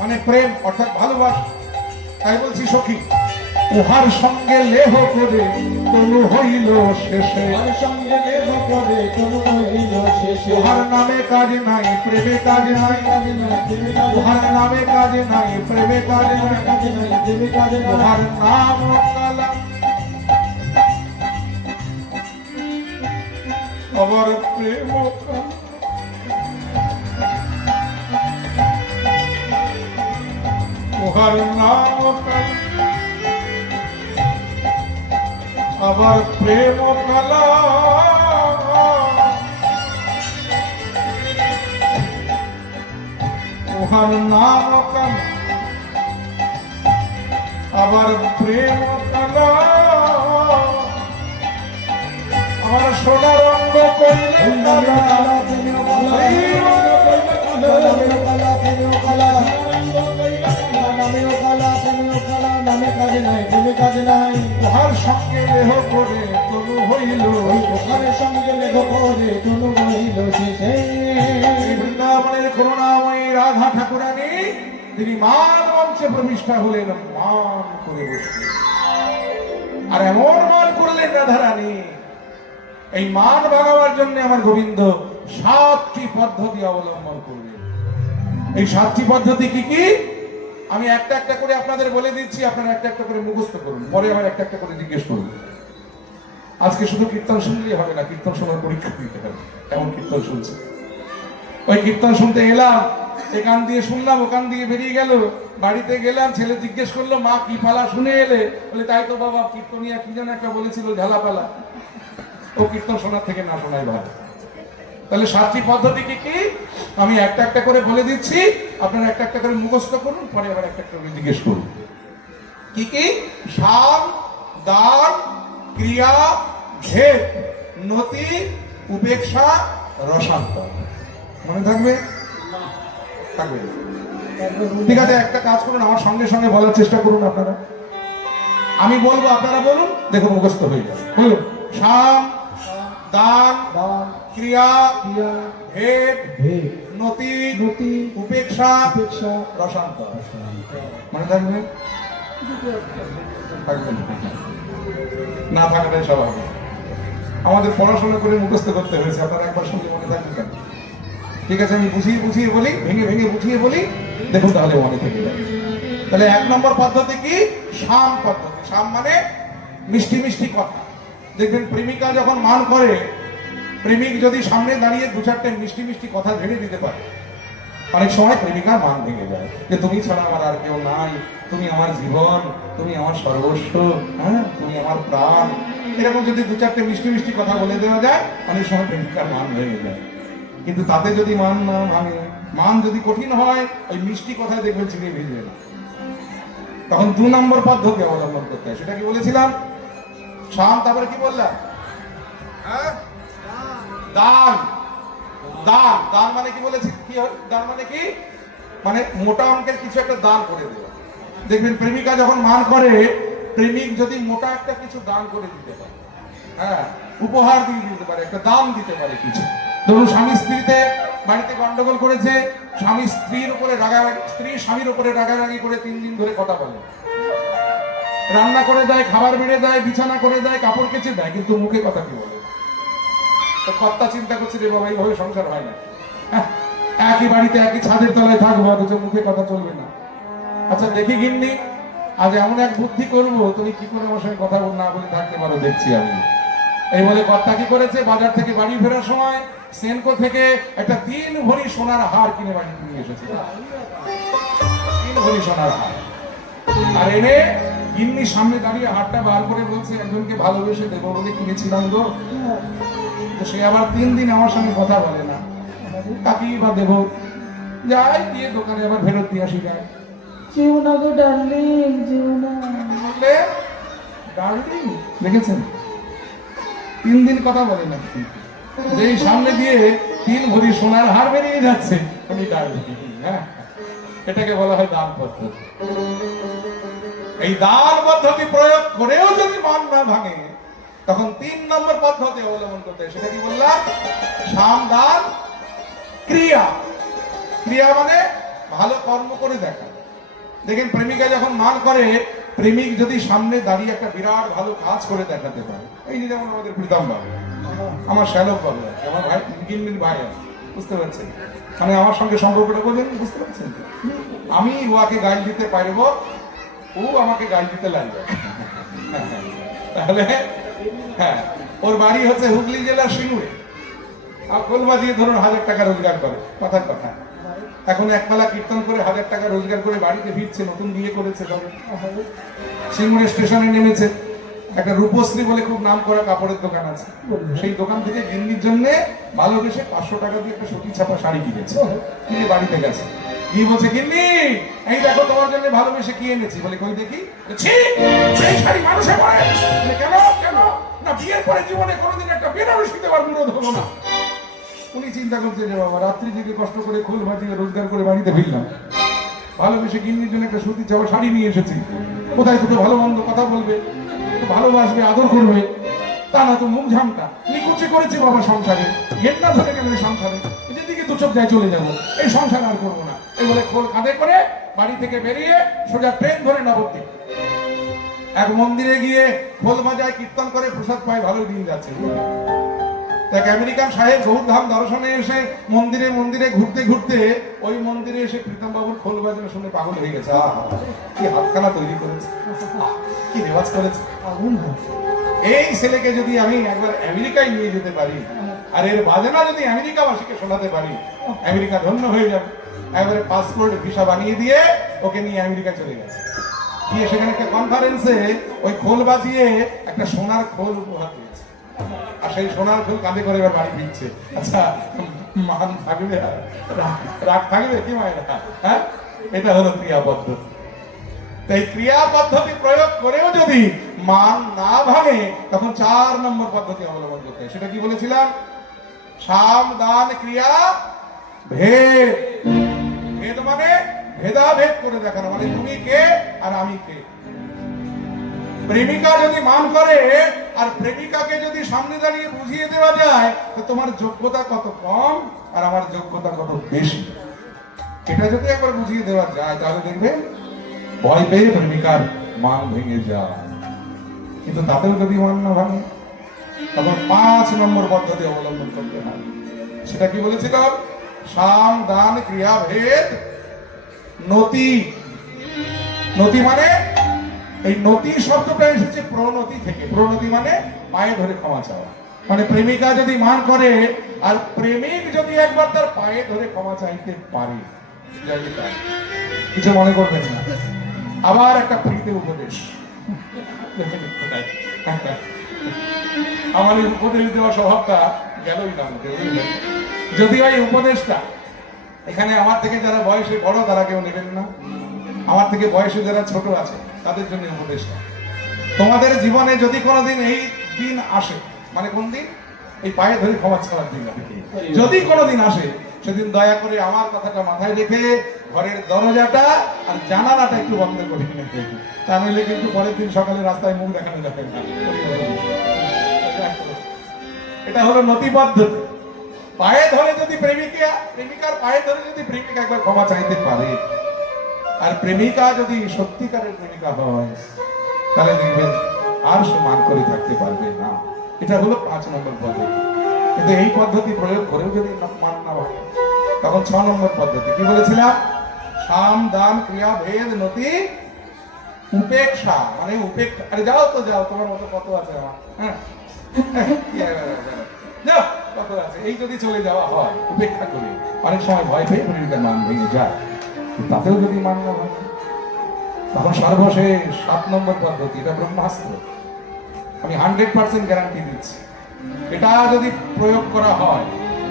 মানে প্রেম অর্থাৎ ভালোবাসা। তাই বলছি সখী উহার সঙ্গে লেহ করে তনু হইল শেষে, আর সঙ্গে দেব করে তনু হইল শেষে, উহার নামে কাজ নাই প্রেমে কাজ নাই, কাজ নাই দেবে কাজ উহার নামে কাজ নাই প্রেমে কাজ নাই, কাজ নাই দেবে কাজ নাই, উহার নাম কালা আবার প্রেম কালা। উহার নাম কালা আবার প্রেম কালা, উহার নাম কালা আবার প্রেম কালা। আমার সোনা রঙ্গ করলে নামে কালা প্রেমেও কালা, নামেও কালা প্রেমেও কালা, নামেও কালা প্রেমেও কালা, নামে কাজ নাই দেবে কাজ নাই, উহার সঙ্গে লেহ করে তনু হইল ওখানে সঙ্গে লেখ করে তনু হইল শেষে। বৃন্দাবনের করুণাময়ী রাধা ঠাকুরানী তিনি মান মঞ্চে প্রবিষ্টা হলেন, মান করে বসলেন। আর এমন মান করলেন রাধারানী, এই মান ভাঙাবার জন্য আমার গোবিন্দ 7টি পদ্ধতি অবলম্বন করলেন। এই 7টি পদ্ধতি কি কি আমি একটা একটা করে আপনাদের বলে দিচ্ছি, আপনারা একটা একটা করে মুখস্থ করুন, পরে আবার একটা একটা করে জিজ্ঞেস করুন। আজকে শুধু কীর্তন শুনলেই হবে না, কীর্তন শোনার পরীক্ষা দিতে হবে, এমন কীর্তন শুনছে। ওই কীর্তন শুনতে এলাম, এ কান দিয়ে শুনলাম ও কান দিয়ে বেরিয়ে গেল, বাড়িতে গেলাম, ছেলে জিজ্ঞেস করলো মা কি পালা শুনে এলে, বলে তাই তো বাবা কীর্তনিয়া কি যেন একটা বলেছিল ঝালা পালা। ও কীর্তন শোনার থেকে না শোনাই ভালো। তাহলে 7টি পদ্ধতি কি কি আমি একটা একটা করে বলে দিচ্ছি, আপনারা একটা একটা করে মুখস্থ করুন, পরে আবার একটা একটা করে জিজ্ঞেস করুন। কি কি? সাম, দান, ক্রিয়া, ভেদ, নতি, উপেক্ষা, রসান্তর। মনে থাকবে? থাকবে। ঠিক আছে, একটা কাজ করুন, আমার সঙ্গে সঙ্গে বলার চেষ্টা করুন আপনারা। আমি বলবো আপনারা বলুন, দেখুন মুখস্থ হয়ে যাবে। বলুন। সাম, দান, দান, ক্রিয়া, ক্রিয়া, ভেদ, ভেদ, নতি, নতি, উপেক্ষা, উপেক্ষা, রসান্তর। অশান্ত। মনে থাকবে? থাকবে না। না থাকাটাই স্বাভাবিক। আমাদের পড়াশোনা করে মুখস্থ করতে হয়েছে, আপনারা একবার শুনলে মনে থাকবে কেন? ঠিক আছে, আমি বুঝিয়ে বুঝিয়ে বলি, ভেঙে ভেঙে বুঝিয়ে বলি, দেখুন তাহলে মনে থেকে যাবে। তাহলে 1 নম্বর পদ্ধতি কি? শাম পদ্ধতি। শাম মানে মিষ্টি মিষ্টি কথা। দেখবেন প্রেমিকা যখন মান করে, প্রেমিক যদি সামনে দাঁড়িয়ে 2-4টে মিষ্টি মিষ্টি কথা ঝেড়ে দিতে পারে, অনেক সময় প্রেমিকার মান ভেঙে যায়, যে তুমি ছাড়া আমার আর কেউ নাই, তুমি আমার জীবন, তুমি আমার সর্বস্ব, হ্যাঁ, তুমি আমার প্রাণ। এরকম যদি 2-4টে মিষ্টি মিষ্টি কথা বলে দেওয়া যায়, অনেক সময় প্রেমিকার মান ভেঙে যায়। কিন্তু তাতে যদি মান না ভাঙে, মান যদি কঠিন হয়, ওই মিষ্টি কথায় দেখবেন চিড়ে ভিজবে না। তখন 2 নম্বর পদ্ধতি অবলম্বন করতে হয়। সেটা কি বলেছিলাম? শাম, তারপরে কি বললাম? হ্যাঁ, দান। দান, দান মানে কি বলেছি? কি দান মানে কি? মানে মোটা অঙ্কের কিছু একটা দান করে দেওয়া। দেখবেন প্রেমিকা যখন মান করে, প্রেমিক যদি মোটা একটা কিছু দান করে দিতে পারে, হ্যাঁ, উপহার দিয়ে দিতে পারে, একটা দান দিতে পারে কিছু। ধরুন স্বামী স্ত্রীতে বাড়িতে গন্ডগোল করেছে, স্বামী স্ত্রীর উপরে রাগারাগি, স্ত্রী স্বামীর উপরে রাগারাগি করে 3 দিন ধরে কথা বলে, রান্না করে দেয়, খাবার বেড়ে দেয়, বিছানা করে দেয়, কাপড় কেচে দেয়, কিন্তু মুখে কথা কি বলে? তো কর্তা চিন্তা করছে, রে বাবা এইভাবে সংসার হয় না। হ্যাঁ, একই বাড়িতে একই ছাদের তলায় থাকবো, অথচ মুখে কথা চলবে না। আচ্ছা দেখি গিন্নি, আজ এমন এক বুদ্ধি করবো, তুমি কি করে আমার সঙ্গে কথা না বলে থাকতে পারো, দেখছি আমি। এই বলে কর্তা কি করেছে, বাজার থেকে বাড়ি ফেরার সময় সেনকো থেকে একটা 3 ভরি সোনার হার কিনে বাড়িতে নিয়ে এসেছে। 3 ভরি সোনার হার। আর এনে গিন্নি সামনে দাঁড়িয়ে হারটা বার করে বলছে, একজনকে ভালোবেসে দেবো বলে কিনেছিলাম গো। তো সে আবার 3 দিন আমার সঙ্গে কথা বলে না, কাকি বা দেবো, যাই দিয়ে দোকানে আবার ফেরত দিয়ে আসি। যায় জীবনা গো ডার্লিং, জীবনা। বললে ডার্লিং, দেখেছেন 3 দিন কথা বলে না, যেই সামনে দিয়ে 3 ভরি সোনার হার বেরিয়ে যাচ্ছে, উনি ডার্লিং। হ্যাঁ, এটাকে বলা হয় দান পদ্ধতি। এই দান পদ্ধতি প্রয়োগ করেও যদি মান না ভাঙে, তখন 3 নম্বর পদ্ধতি অবলম্বন করতে হয়। সেটা কি বললাম? শাম, দান, ক্রিয়া। ক্রিয়া মানে ভালো কর্ম করে দেখা। দেখেন প্রেমিকা যখন মান করে, প্রেমিক যদি সামনে দাঁড়িয়ে একটা বিরাট ভালো কাজ করে দেখাতে পারে, এই যে যেমন আমাদের প্রীতম বাবু, আমার শ্যালক বাবু আছে, আমার ভাই গিন্নির ভাই আছে, বুঝতে পারছেন? মানে আমার সঙ্গে সম্পর্কটা বোঝেন, বুঝতে পারছেন? আমি ওকে গাইড দিতে পারবো, ও আমাকে গাইড দিতে লাগবে। তাহলে হ্যাঁ, ওর বাড়ি হচ্ছে হুগলি জেলার সিঙ্গুরে, আর খোল বাজিয়ে ধরুন 1000 টাকা রোজগার করে, কথার কথা। এখন একবেলা কীর্তন করে 1000 টাকা রোজগার করে বাড়িতে ফিরছে, নতুন বিয়ে করেছে, সবে সিঙ্গুরে স্টেশনে নেমেছে। একটা রূপশ্রী বলে খুব নাম করা কাপড়ের দোকান আছে, সেই দোকান থেকে গিন্নির জন্য ভালোবেসে 500 টাকা দিয়ে একটা সুতি ছাপা শাড়ি কিনেছে, কিনে বাড়িতে গেছে। কি বলছে, গিন্নি এই দেখো তোমার জন্য ভালোবেসে কি এনেছি। বলে কই দেখি। ছি, এই শাড়ি মানুষে পরে? কেন কেন না, বিয়ের পরে জীবনে কোনোদিন একটা বেনারসি দেওয়ার বিরোধ হলো না। উনি চিন্তা করছে, যে বাবা রাত্রি জেগে কষ্ট করে খোল বাজিয়ে রোজগার করে বাড়িতে ফিরলাম, ভালোবেসে গিন্নির জন্য একটা সুতি ছাপা শাড়ি নিয়ে এসেছি, কোথায় দুটো ভালো মন্দ কথা বলবে, ভালোবাসবে, আদর করবে, তা না তো মুখ ঝামটা নিকুচি করেছে বাবা সংসারে, ঘেন্না ধরে গেল সংসারে, যেদিকে 2 চোখ যায় চলে যাবো, এই সংসার আর করবো না। এই বলে খোল কাঁধে করে বাড়ি থেকে বেরিয়ে সোজা ট্রেন ধরে নবদ্বীপ এক মন্দিরে গিয়ে খোল বাজায়, কীর্তন করে, প্রসাদ পায়, ভালোই দিন যাচ্ছে। এক আমেরিকান সাহেব গৌরধাম দর্শনে এসে মন্দিরে মন্দিরে ঘুরতে ঘুরতে ওই মন্দিরে এসে প্রীতম বাবুর খোল বাজানো শুনে পাগল হয়ে গেছে। কি হাতখানা তৈরি করেছে, কি রেওয়াজ করেছে। এই ছেলেকে যদি আমি একবার আমেরিকায় নিয়ে যেতে পারি, আর এর বাজনা যদি আমেরিকাবাসীকে শোনাতে পারি, আমেরিকা ধন্য হয়ে যাবে। একবারে পাসপোর্ট ভিসা বানিয়ে দিয়ে ওকে নিয়ে আমেরিকা চলে গেছে। গিয়ে সেখানে একটা কনফারেন্সে ওই খোল বাজিয়ে একটা সোনার খোল উপহার দিয়েছে, আর সেই সোনার খোল কাঁধে করে এবার বাড়ি ফিরছে। আচ্ছা মান থাকবে, রাগ থাকবে কি মায়েরা? হ্যাঁ, এটা হলো ক্রিয়া পদ্ধতি। এই ক্রিয়া পদ্ধতি প্রয়োগ করেও যদি মান না ভাঙে, তখন 4 নম্বর পদ্ধতি অবলম্বন করতে হয়। সেটা কি বলেছিলাম? শাম, দান, ক্রিয়া, ভেদ। ভেদ মানে ভেদাভেদ করে দেখানো, মানে তুমি কে আর আমি কে। প্রেমিকা যদি মান করে আর প্রেমিকাকে যদি সামনে দাঁড়িয়ে বুঝিয়ে দেওয়া যায় তো তোমার যোগ্যতা কত কম আর আমার যোগ্যতা কত বেশি, এটা যদি একবার বুঝিয়ে দেওয়া যায় তাহলে দেখবে ভয় পেয়ে প্রেমিকার মান ভেঙে যায়। কিন্তু তাতেও যদি মান না ভাঙে তখন 5 নম্বর পদ্ধতি অবলম্বন করতে হয়। সেটা কি বলেছিলাম? সাম দান ক্রিয়া ভেদ নতি। নতি মানে এই নতি শব্দটা এসেছে প্রণতি থেকে। প্রণতি মানে পায়ে ধরে ক্ষমা চাওয়া। মানে প্রেমিকা যদি মান করে আর প্রেমিক যদি একবার তার পায়ে ধরে ক্ষমা চাইতে পারে, কিছু মনে করবেন না। আবার একটা ফ্রিতে উপদেশ, আমার এই উপদেশ দেওয়া স্বভাবটা গেলই না মুখে, বুঝলেন? যদিও এই উপদেশটা এখানে আমার থেকে যারা বয়সে বড় তারা কেউ নেবেন না, আমার থেকে বয়সে যারা ছোট আছে তাদের জন্য উপদেশটা। তোমাদের জীবনে যদি কোনোদিন এই দিন আসে, মানে কোন দিন? এই পায়ে ধরে ক্ষমা চাওয়ার দিন যদি কোনোদিন আসে, সেদিন দয়া করে আমার কথাটা মাথায় রেখে ঘরের দরজাটা আর জানালাটা একটু বন্ধ করে নিতে, তা নইলে কিন্তু পরের দিন সকালে রাস্তায় মুখ দেখানো যাবে না। এটা হলো নতি পদ্ধতি। পায়ে ধরে যদি প্রেমিকার পায়ে ধরে যদি প্রেমিকা একবার ক্ষমা চাইতে পারে আর প্রেমিকা যদি সত্যিকারের প্রেমিকা হয় তাহলে দেখবেন আর সে মান করে থাকতে পারবে না। এটা হলো 5 নম্বর পদ্ধতি। কিন্তু এই পদ্ধতি প্রয়োগ করেও যদি মান না হয় তখন 6 নম্বর পদ্ধতি কি বলেছিলাম? সাম দান ক্রিয়া ভেদ নতি উপেক্ষা। মানে উপেক্ষা, আরে যাও তো যাও, তোমার মতো কত আছে আমার, হ্যাঁ যাও কত আছে, এই যদি চলে যাওয়া হয় উপেক্ষা করে, অনেক সময় ভয় পেয়ে প্রেমিকার মান ভেঙে যায়। তাতেও যদি মান না হয় তখন সর্বশেষ 7 নম্বর পদ্ধতি, এটা ব্রহ্মাস্ত্র। আমি 100% গ্যারান্টি দিচ্ছি, এটা যদি প্রয়োগ করা হয়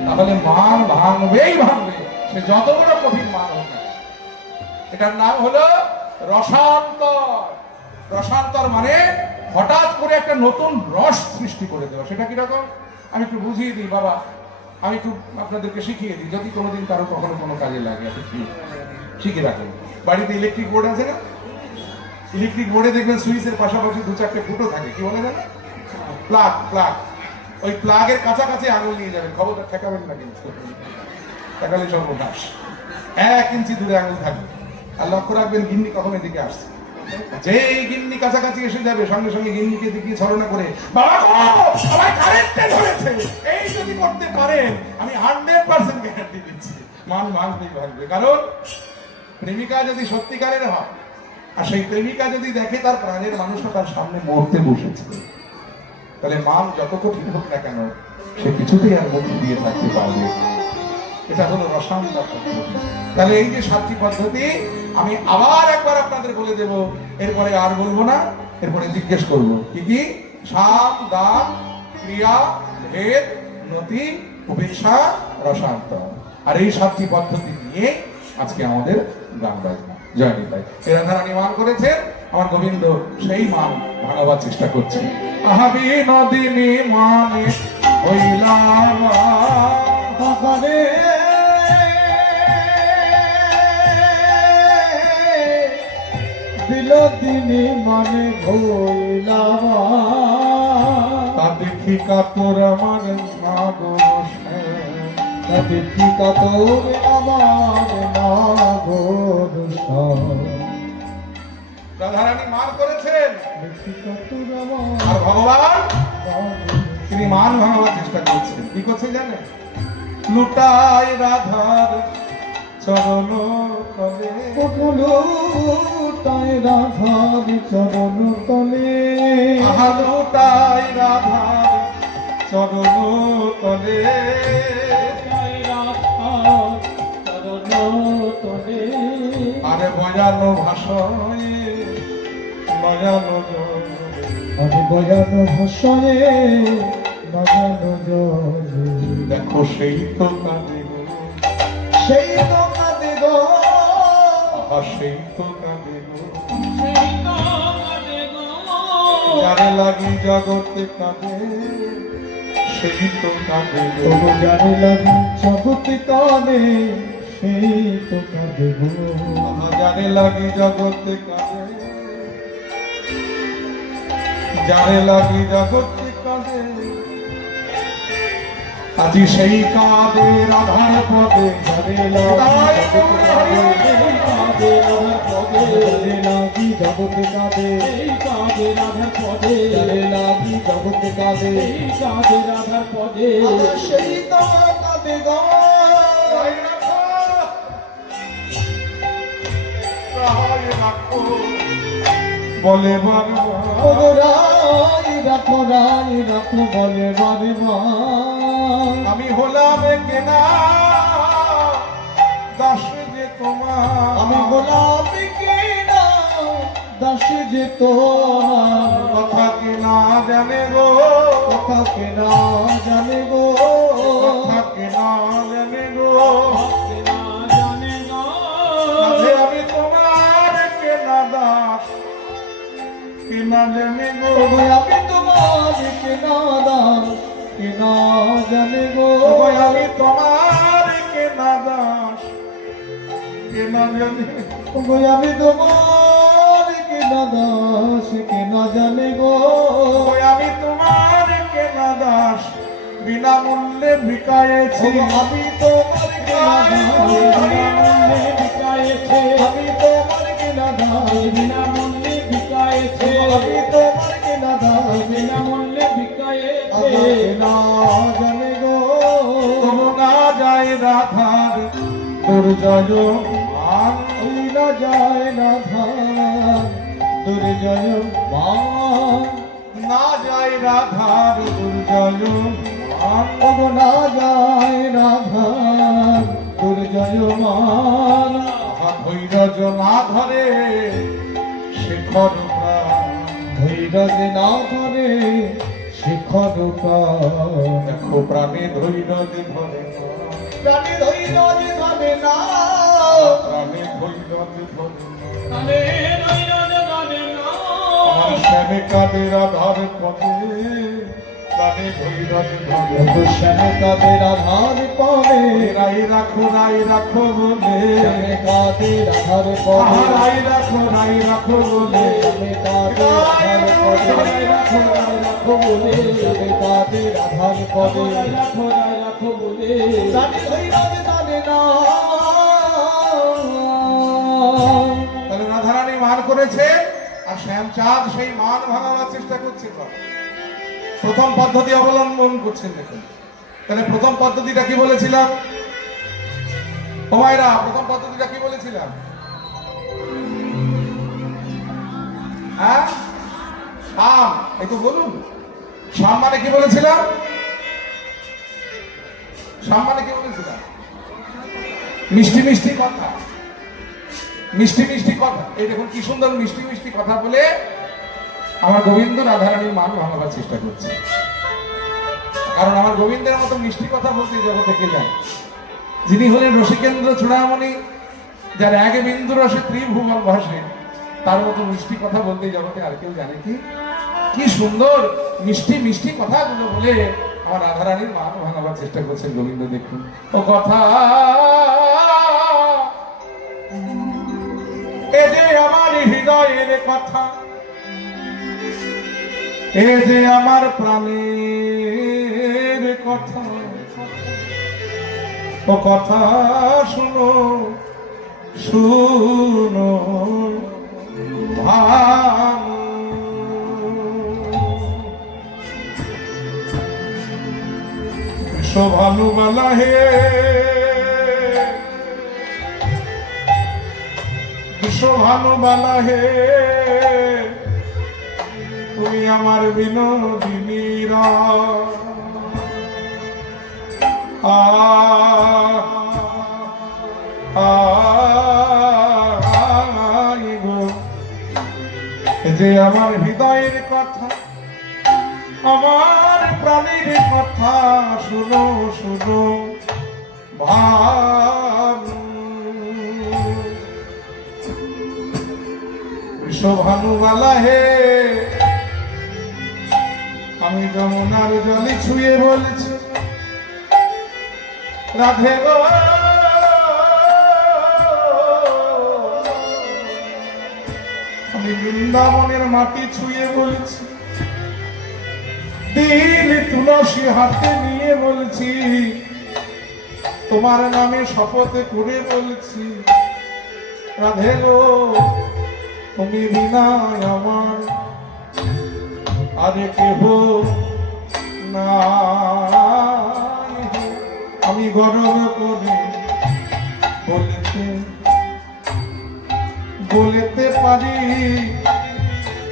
তাহলে মান ভাঙবেই ভাঙবে, সে যত বড় কঠিন মান হোক না। এটার নাম হলো রসান্তর। রসান্তর মানে হঠাৎ করে একটা নতুন রস সৃষ্টি করে দেওয়া। সেটা কিরকম আমি একটু বুঝিয়ে দিই বাবা, আমি একটু আপনাদেরকে শিখিয়ে দিই, যদি কোনোদিন কারো কখনো কোনো কাজে লাগে আপনি শিখে রাখেন। বাড়িতে ইলেকট্রিক বোর্ড আছে না? ইলেকট্রিক বোর্ডে দেখবেন সুইচের পাশাপাশি 2-4টে ফুটো থাকে, কি বলে জানেন? প্লাগ। প্লাগ, ওই প্লাগের কাছাকাছি আঙুল নিয়ে যাবেন, খবরটা ঠেকাবেন না কিন্তু, ঠেকালে সর্বনাশ। 1 ইঞ্চি দূরে আঙুল থাকবে। আর লক্ষ্য রাখবেন গিন্নি কখন এদিকে আসছে। যেই গিন্নি কাছাকাছি এসে যাবে সঙ্গে সঙ্গে গিন্নিকে দিকে ছলনা করে বাবা আমার কারেন্টে ধরেছে, এই যদি করতে পারেন আমি 100% গ্যারান্টি দিচ্ছি মান ভাঙতেই ভাঙবে। কারণ প্রেমিকা যদি সত্যিকারের হয় আর সেই প্রেমিকা যদি দেখে তার প্রাণের মানুষটা তার সামনে মরতে বসেছে, তাহলে মান যত কঠিন হোক না কেন সে কিছুতেই আর মুক্তি দিয়ে থাকতে পারবে। এটা হলো রসান্তর পদ্ধতি। তাহলে এই যে 7টি পদ্ধতি আমি আবার একবার আপনাদের বলে দেব, এরপরে আর বলবো না, এরপরে জিজ্ঞেস করব কি কি? সাম দান ক্রিয়া ভেদ নতি উপেক্ষা রসান্তর। আর এই 7টি পদ্ধতি নিয়ে আজকে আমাদের গান বাজনা। জয় নিতাই। এ রাধারানী মান করেছেন, আমার গোবিন্দ সেই মান ভাঙাবার চেষ্টা করছে। আহাবি নদিনী মানে হইলাম বাবারে বিনোদিনী মানে ভইলাম, তা দেখি কাতর আমার নাগর, তা দেখি কাতর আমার নাগর। রাধারানী মান করেছেন দেখি কাতর আমার, আর ভগবান তিনি মান ভাঙাবার চেষ্টা করছেন। কি করছে জানেন? লুটাই রাধার চরণ তলে, লুটাই রাধার চরণ তলে, আহা লুটাই রাধার চরণ তলে, আরে বয়ানো ভাষায় নয়ানো আমি বয়ানো ভাষায় নয়ানো জলে, দেখো সেই তো কাঁদে গো, সেই তো কাঁদে গো, আহা সেই তো কাঁদে গো, যারে লাগি জগতে কাঁদে সেই তো কাঁদে গো, যারে লাগি জগতে কাঁদে সেই তো কাঁদে গো, আহা যারে লাগি জগতে কাঁদে যারে লাগি জগৎ কাঁদে আজি সেই কাঁদে রাধার পদে যারে লাগি জগৎ কাঁদে এই কাঁদে রাধার পদে যারে লাগি জগৎ কাঁদে এই কাঁদে রাধার পদে সেই তো কাঁদে গো বলে রাই রাখো বলে বারে আমি হলাম কেনা দাস যে তোমার আমি গোলাপি কিনা দাস যে তোমার কথা কেনা জানে গো কথা কেনা জানে গো কথা কেনা জানে গো না জানে না রাধে আমি তোমার কেনা দাস কেনা জানে গো তবে আমি তোমার কেনা দাস কেনা জানে গো ওই আমি তোমার কেনা দাস কেনা জানে তবে আমি তোমার কেনা দাস কেনা জানে গো ওই আমি তোমার কেনা দাস বিনামূল্যে ভিকায়েছি আমি তোমার কেনা বিনামূল্যে দাস বিকায়েছে আমি তোমার কেনা দাস বিনামূল্যে বিকায়েছে আমি তোমার কেনা দাস বিনামূল্যে বিকায়েছে কেনা জানে গো তবু না যায় রাধার দুর্জয় মান ওই না যায় না ধান দুর্জয় মান না যায় রাধার দুর্জয় মান তব না যায় না ধান দুর্জয় মান ধৈর্য না ধরে শেখর প্রাণ ধৈর্য না ধরে শিখর দেখো প্রাণে ধৈর্য ধরে না প্রাণী ধৈর্য ধরে না প্রাণে ধৈর্য ধরে না আরে নয়ন মানে না আমার শ্যামে কাঁদে রাধার পথে প্রাণে ধৈর্য ধরে শ্যামে কাদের আধার পরে রাই রাখো বলে শ্যামে কাদের আধার পরে রাই রাখো বলে শ্যামে কাদের আধার পরে রাখো বলে শ্যামে কাদের আধার পরে রাখো বলে প্রাণী ধৈর্য ধরে না তাহলে রাধারানী মান করেছে আর শ্যামচাঁদ সেই মান ভাঙাবার চেষ্টা করছে প্রথম পদ্ধতি অবলম্বন করছেন দেখুন তাহলে প্রথম পদ্ধতিটা কি বলেছিলাম ও মায়েরা প্রথম পদ্ধতিটা কি বলেছিলাম হ্যাঁ শাম এই তো বলুন শাম মানে কি বলেছিলাম শাম মানে কি বলেছিলাম মিষ্টি মিষ্টি কথা মিষ্টি মিষ্টি কথা এই দেখুন কি সুন্দর মিষ্টি মিষ্টি কথা বলে আমার গোবিন্দ রাধারানীর মান ভাঙাবার চেষ্টা করছে কারণ আমার গোবিন্দের মতো মিষ্টি কথা বলতে জগতে কে যায় যিনি হলেন রসিকেন্দ্র চূড়ামণি যার এক বিন্দু রসে ত্রিভুবন ভাসে তার মতো মিষ্টি কথা বলতে জগতে আর কেউ জানে কি কি সুন্দর মিষ্টি মিষ্টি কথাগুলো বলে আমার রাধারানীর মান ভাঙাবার চেষ্টা করছেন গোবিন্দ দেখুন ও কথা এ যে আমার হৃদয়ের কথা এ যে আমার প্রাণের কথা ও কথা শুনো শুনো ভানু শোভানুবালা হে শোভানুবালা হে তুমি আমার বিনোদিনীর যে আমার হৃদয়ের কথা আমার প্রাণের কথা শুনো শুনো ভানু শোভানুবালা হে আমি যমুনার জলে ছুঁয়ে বলছি রাধে গো আমি বৃন্দাবনের মাটি ছুঁয়ে বলছি তিল তুলসী হাতে নিয়ে বলছি, তোমার নামে শপথ করে বলছি, রাধে গো তুমি বিনা আমার আরে কেহ না। আমি গর্ব করে বলতে পারি,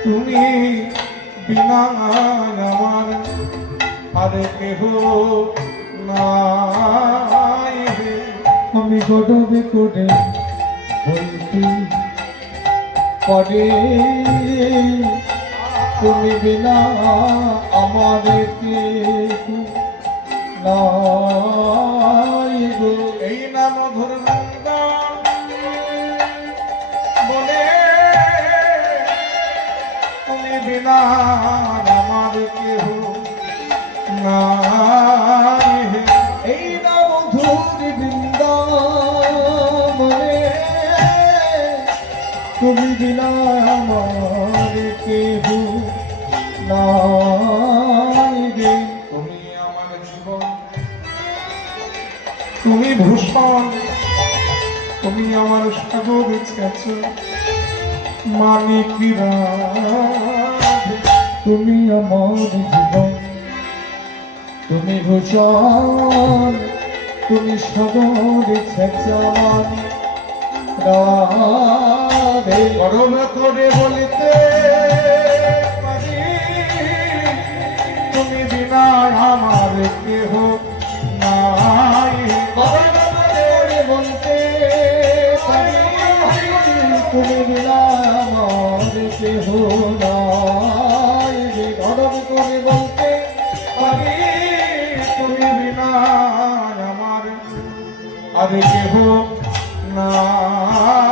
তুমি বিনা আমার আরে কেহ নাই। আমি গর্বে করে বলতে পারি, তুমি বিনা আমার কেহ নাই গো। এই নাম ধর্মন্দা বলে তুমি বিনা আমার কেহ নাই। এই না মধুর বৃন্দাবনে তুমি বিনা আমার কেহ নাই রে। তুমি আমার জীবন, তুমি ভূষণ, তুমি আমার সাগর ছেচ মানিকিরা। তুমি আমার জীবন, তুমি ভূষণ, তুমি সবর ছেচান রাধে। গরম করে বলিতে পারি, তুমি বিনা আমার কেহ নাই। গরম করে বলতে পারি, তুমি বিনা আমার কেহ নাই রে। গরম করে বলতে পারি, তুমি বিনা আমার আর কেহ নাই।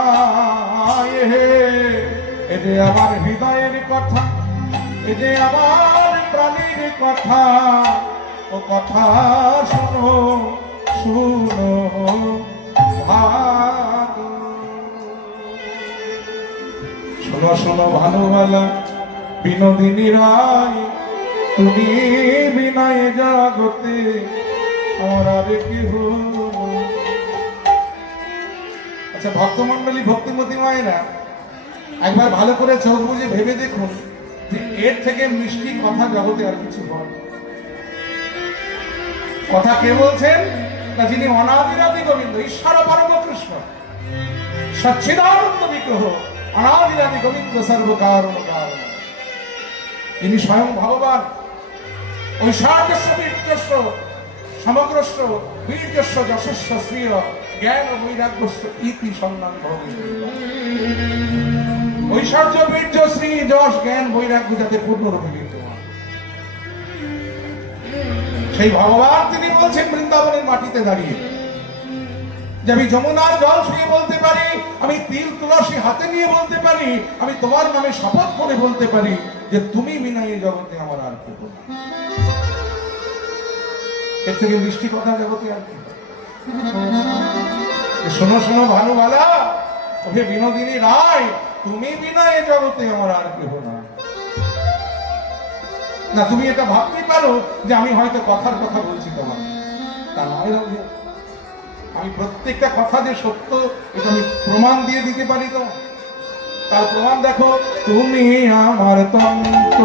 এ যে আমার হৃদয়ের কথা, এ যে আমার প্রাণীর কথা, ও কথা শোনো শোনো ভালো, শোনো শোনো ভালোবালা বিনোদিনী রায়, তুমি বিনয় জগতে আমার আর কেহ। আচ্ছা ভক্তমন্ডলী, ভক্তিমতী মায়েরা, একবার ভালো করে চোখ বুঝে ভেবে দেখুন যে এর থেকে মিষ্টি কথা জগতে আর কিছু হয়। কথা কে বলছেন? না, যিনি অনাদিরাদি গোবিন্দ, ঈশ্বর পরম কৃষ্ণ, সচ্চিদানন্দ বিগ্রহ, অনাদিরাদি গোবিন্দ সর্বকারণ কারণ। তিনি স্বয়ং ভগবান, ঐশ্বর্যস্য বীর্যস্য সমগ্রস্য বীর্যস্য যশস্য শ্রিয় জ্ঞান বৈরাগ্যস্য ইতি সন্ধান ভবেন। ঐশ্বর্য বীর্য শ্রী যশ জ্ঞান বৈরাগ্য যাতে পূর্ণরূপে বিদ্যমান, সেই ভগবান তিনি বলছেন বৃন্দাবনের মাটিতে দাঁড়িয়ে যে আমি যমুনার জল ছুঁয়ে বলতে পারি, আমি তিল তুলসী হাতে নিয়ে বলতে পারি, আমি তোমার নামে শপথ করে বলতে পারি যে তুমি বিনা এই জগতে আমার আর কেউ না। এর থেকে মিষ্টি কথা জগতে আর কি? শোনো শোনো ভানুবালা, ওহে বিনোদিনী রায়, তুমি বিনা এই জগতে আমার আর কেউ না। না, তুমি এটা ভাবতে পারো যে আমি হয়তো কথার কথা বলছি তোমার, তা নয় রাধে। আমি প্রত্যেকটা কথা যে সত্য এটা আমি প্রমাণ দিয়ে দিতে পারি। তো তার প্রমাণ দেখো, তুমি আমার তন্ত্র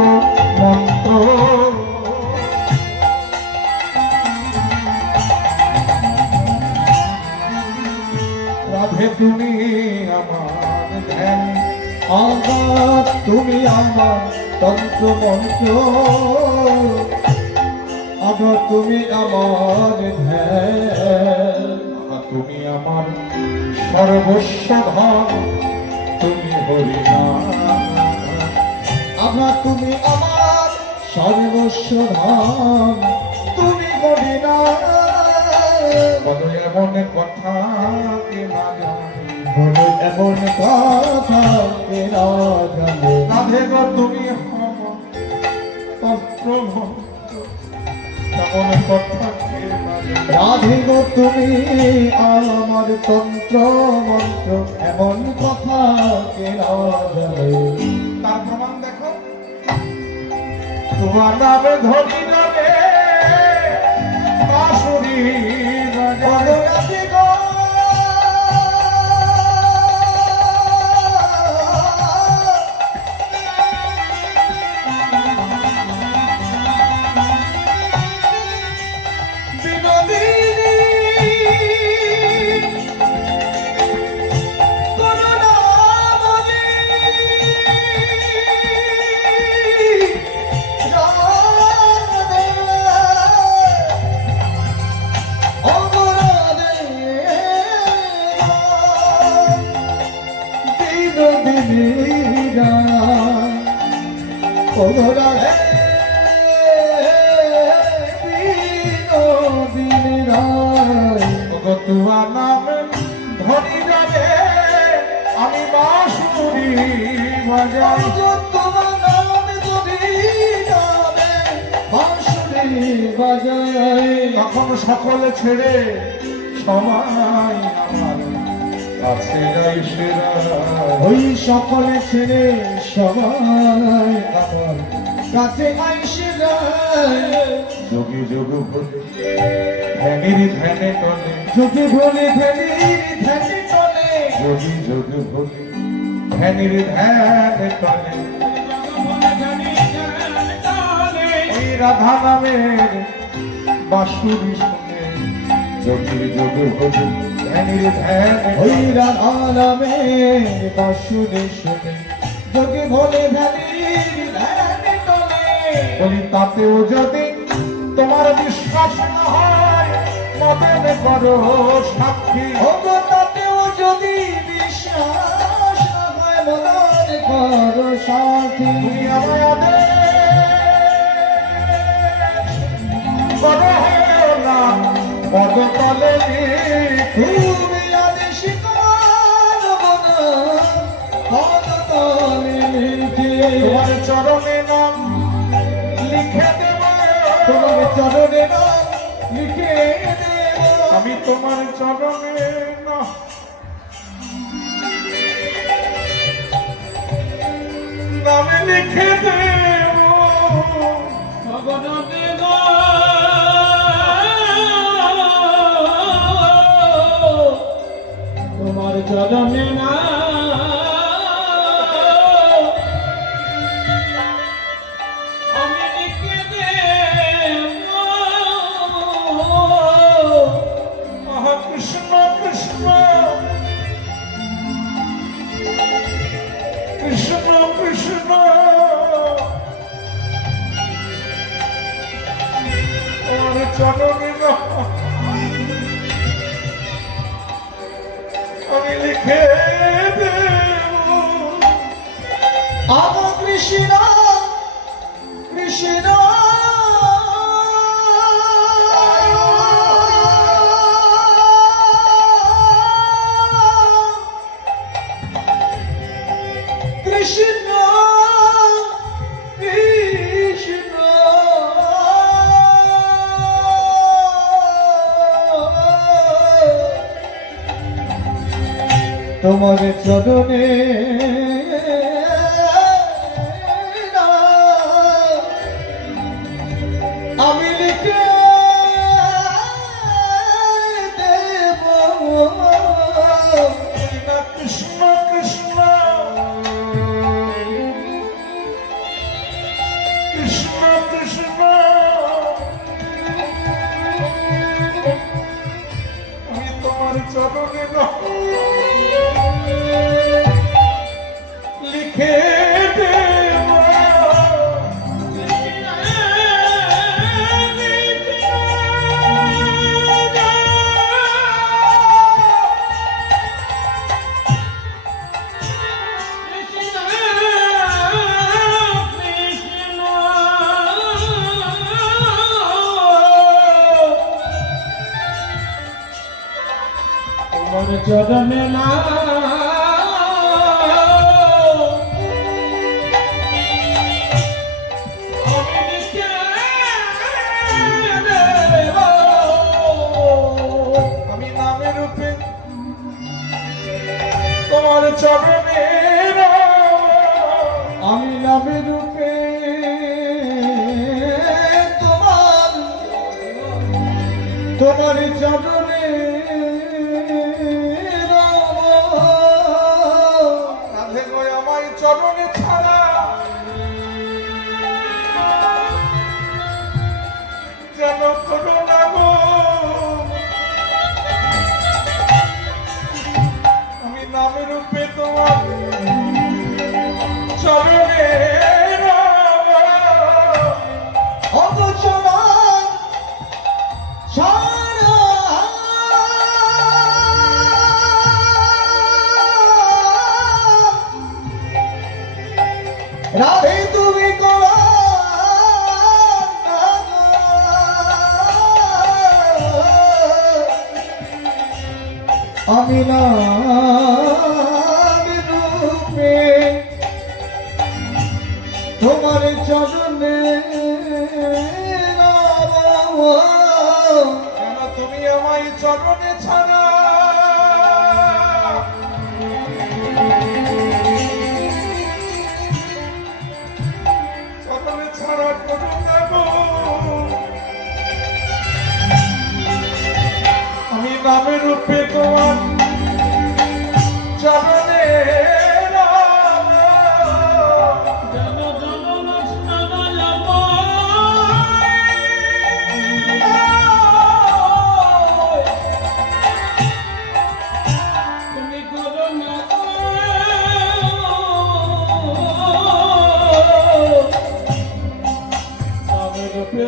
মন্ত্র, রাধে তুমি আমার ধ্যান, আঘাত তুমি আমার তন্ত্র মন্ত্র, আঘাত তুমি আমার ধ্যান। তুমি আমার সর্বস্ব ধন, তুমি হরিনাম। আঘাত তুমি আমার সর্বস্ব ধাম, তুমি হরিনা। বলো এমন কথা কে না জানে, বলো এমন কথা কে না জানে। রাধে গো তুমি আমার তন্ত্র মন্ত্র, এমন কথা কে না জানে। রাধে গো তুমি আমার তন্ত্র মন্ত্র, এমন কথা কে না জানে। তার প্রমাণ দেখো, তোমার নামে ধরি নামে বাঁশুরি বাজাই। রাধে গো তোমার নামে ধরি নামে আমি বাঁশুরি বাজাই। তোমার নামে যদি যাবে বাঁশুরি বাজায়। তখন সকলে ছেড়ে সবাই আমার কাছে যাই সেরা। ওই সকলে ছেড়ে সবাই আমার কাছে আইসে যায়। যোগী যোগ বলে ধ্যানের ধ্যানে টলে, যদি বলে ধ্যানের ধ্যানে টলে, যোগী যোগ বলে ধ্যানের ধ্যানে টলে। ওই রাধা নামের বাঁশুরি শুনে যোগী যোগ বলে ধ্যানের ধ্যানে ওই রাধা নামে বাঁশুরি শুনে যদি বলে ধ্যানের ধ্যানে টলে। বলি তাতেও যদি তোমার বিশ্বাস না হয় মদনে করো সাক্ষী। ওগো তাতেও যদি বিশ্বাস না হয় মদন করো সাথী। তুমি আমায় আদেশ করো না পদতলে তুমি আদেশ করো না পদতলে লিখে। তোমার চরণে নাম লিখে দেব, তোমার চরণে নাম লিখে দেব। আমি তোমার চরণে নামে লিখে দেব। ভগবতে গো তোমার চরণে না আমি লিখে দেব। আহা কৃষ্ণ কৃষ্ণ কৃষ্ণ কৃষ্ণ আমার চরণে আমি লিখে দেব। আমো কৃষ্ণ কৃষ্ণ কৃষ্ণ কৃষ্ণ তোমার চরণে আমি লিখে দেব। কৃষ্ণ কৃষ্ণ কৃষ্ণ কৃষ্ণ আমি তোমার চরণে লিখে দেব। তোমার চরণে না আমি লিখে দেব। আমি নামে রূপে তোমার চরণে আমি নামে রূপে তোমার চরণে রাধে গো আমায় চরণে ছাড়া যেন করো না গো, আমি নামে রূপে তোমার চরণে অবচনা সারা রাধে তুমি করো আমি না রূপে তোমার চরণে কেন তুমি আমায় চরণে ছাড়া চরণে ছাড়া করো না গো, আমি নামে রূপে তোমার চরণে জন জন স্নান যাব তুমি করো না আমি রূপে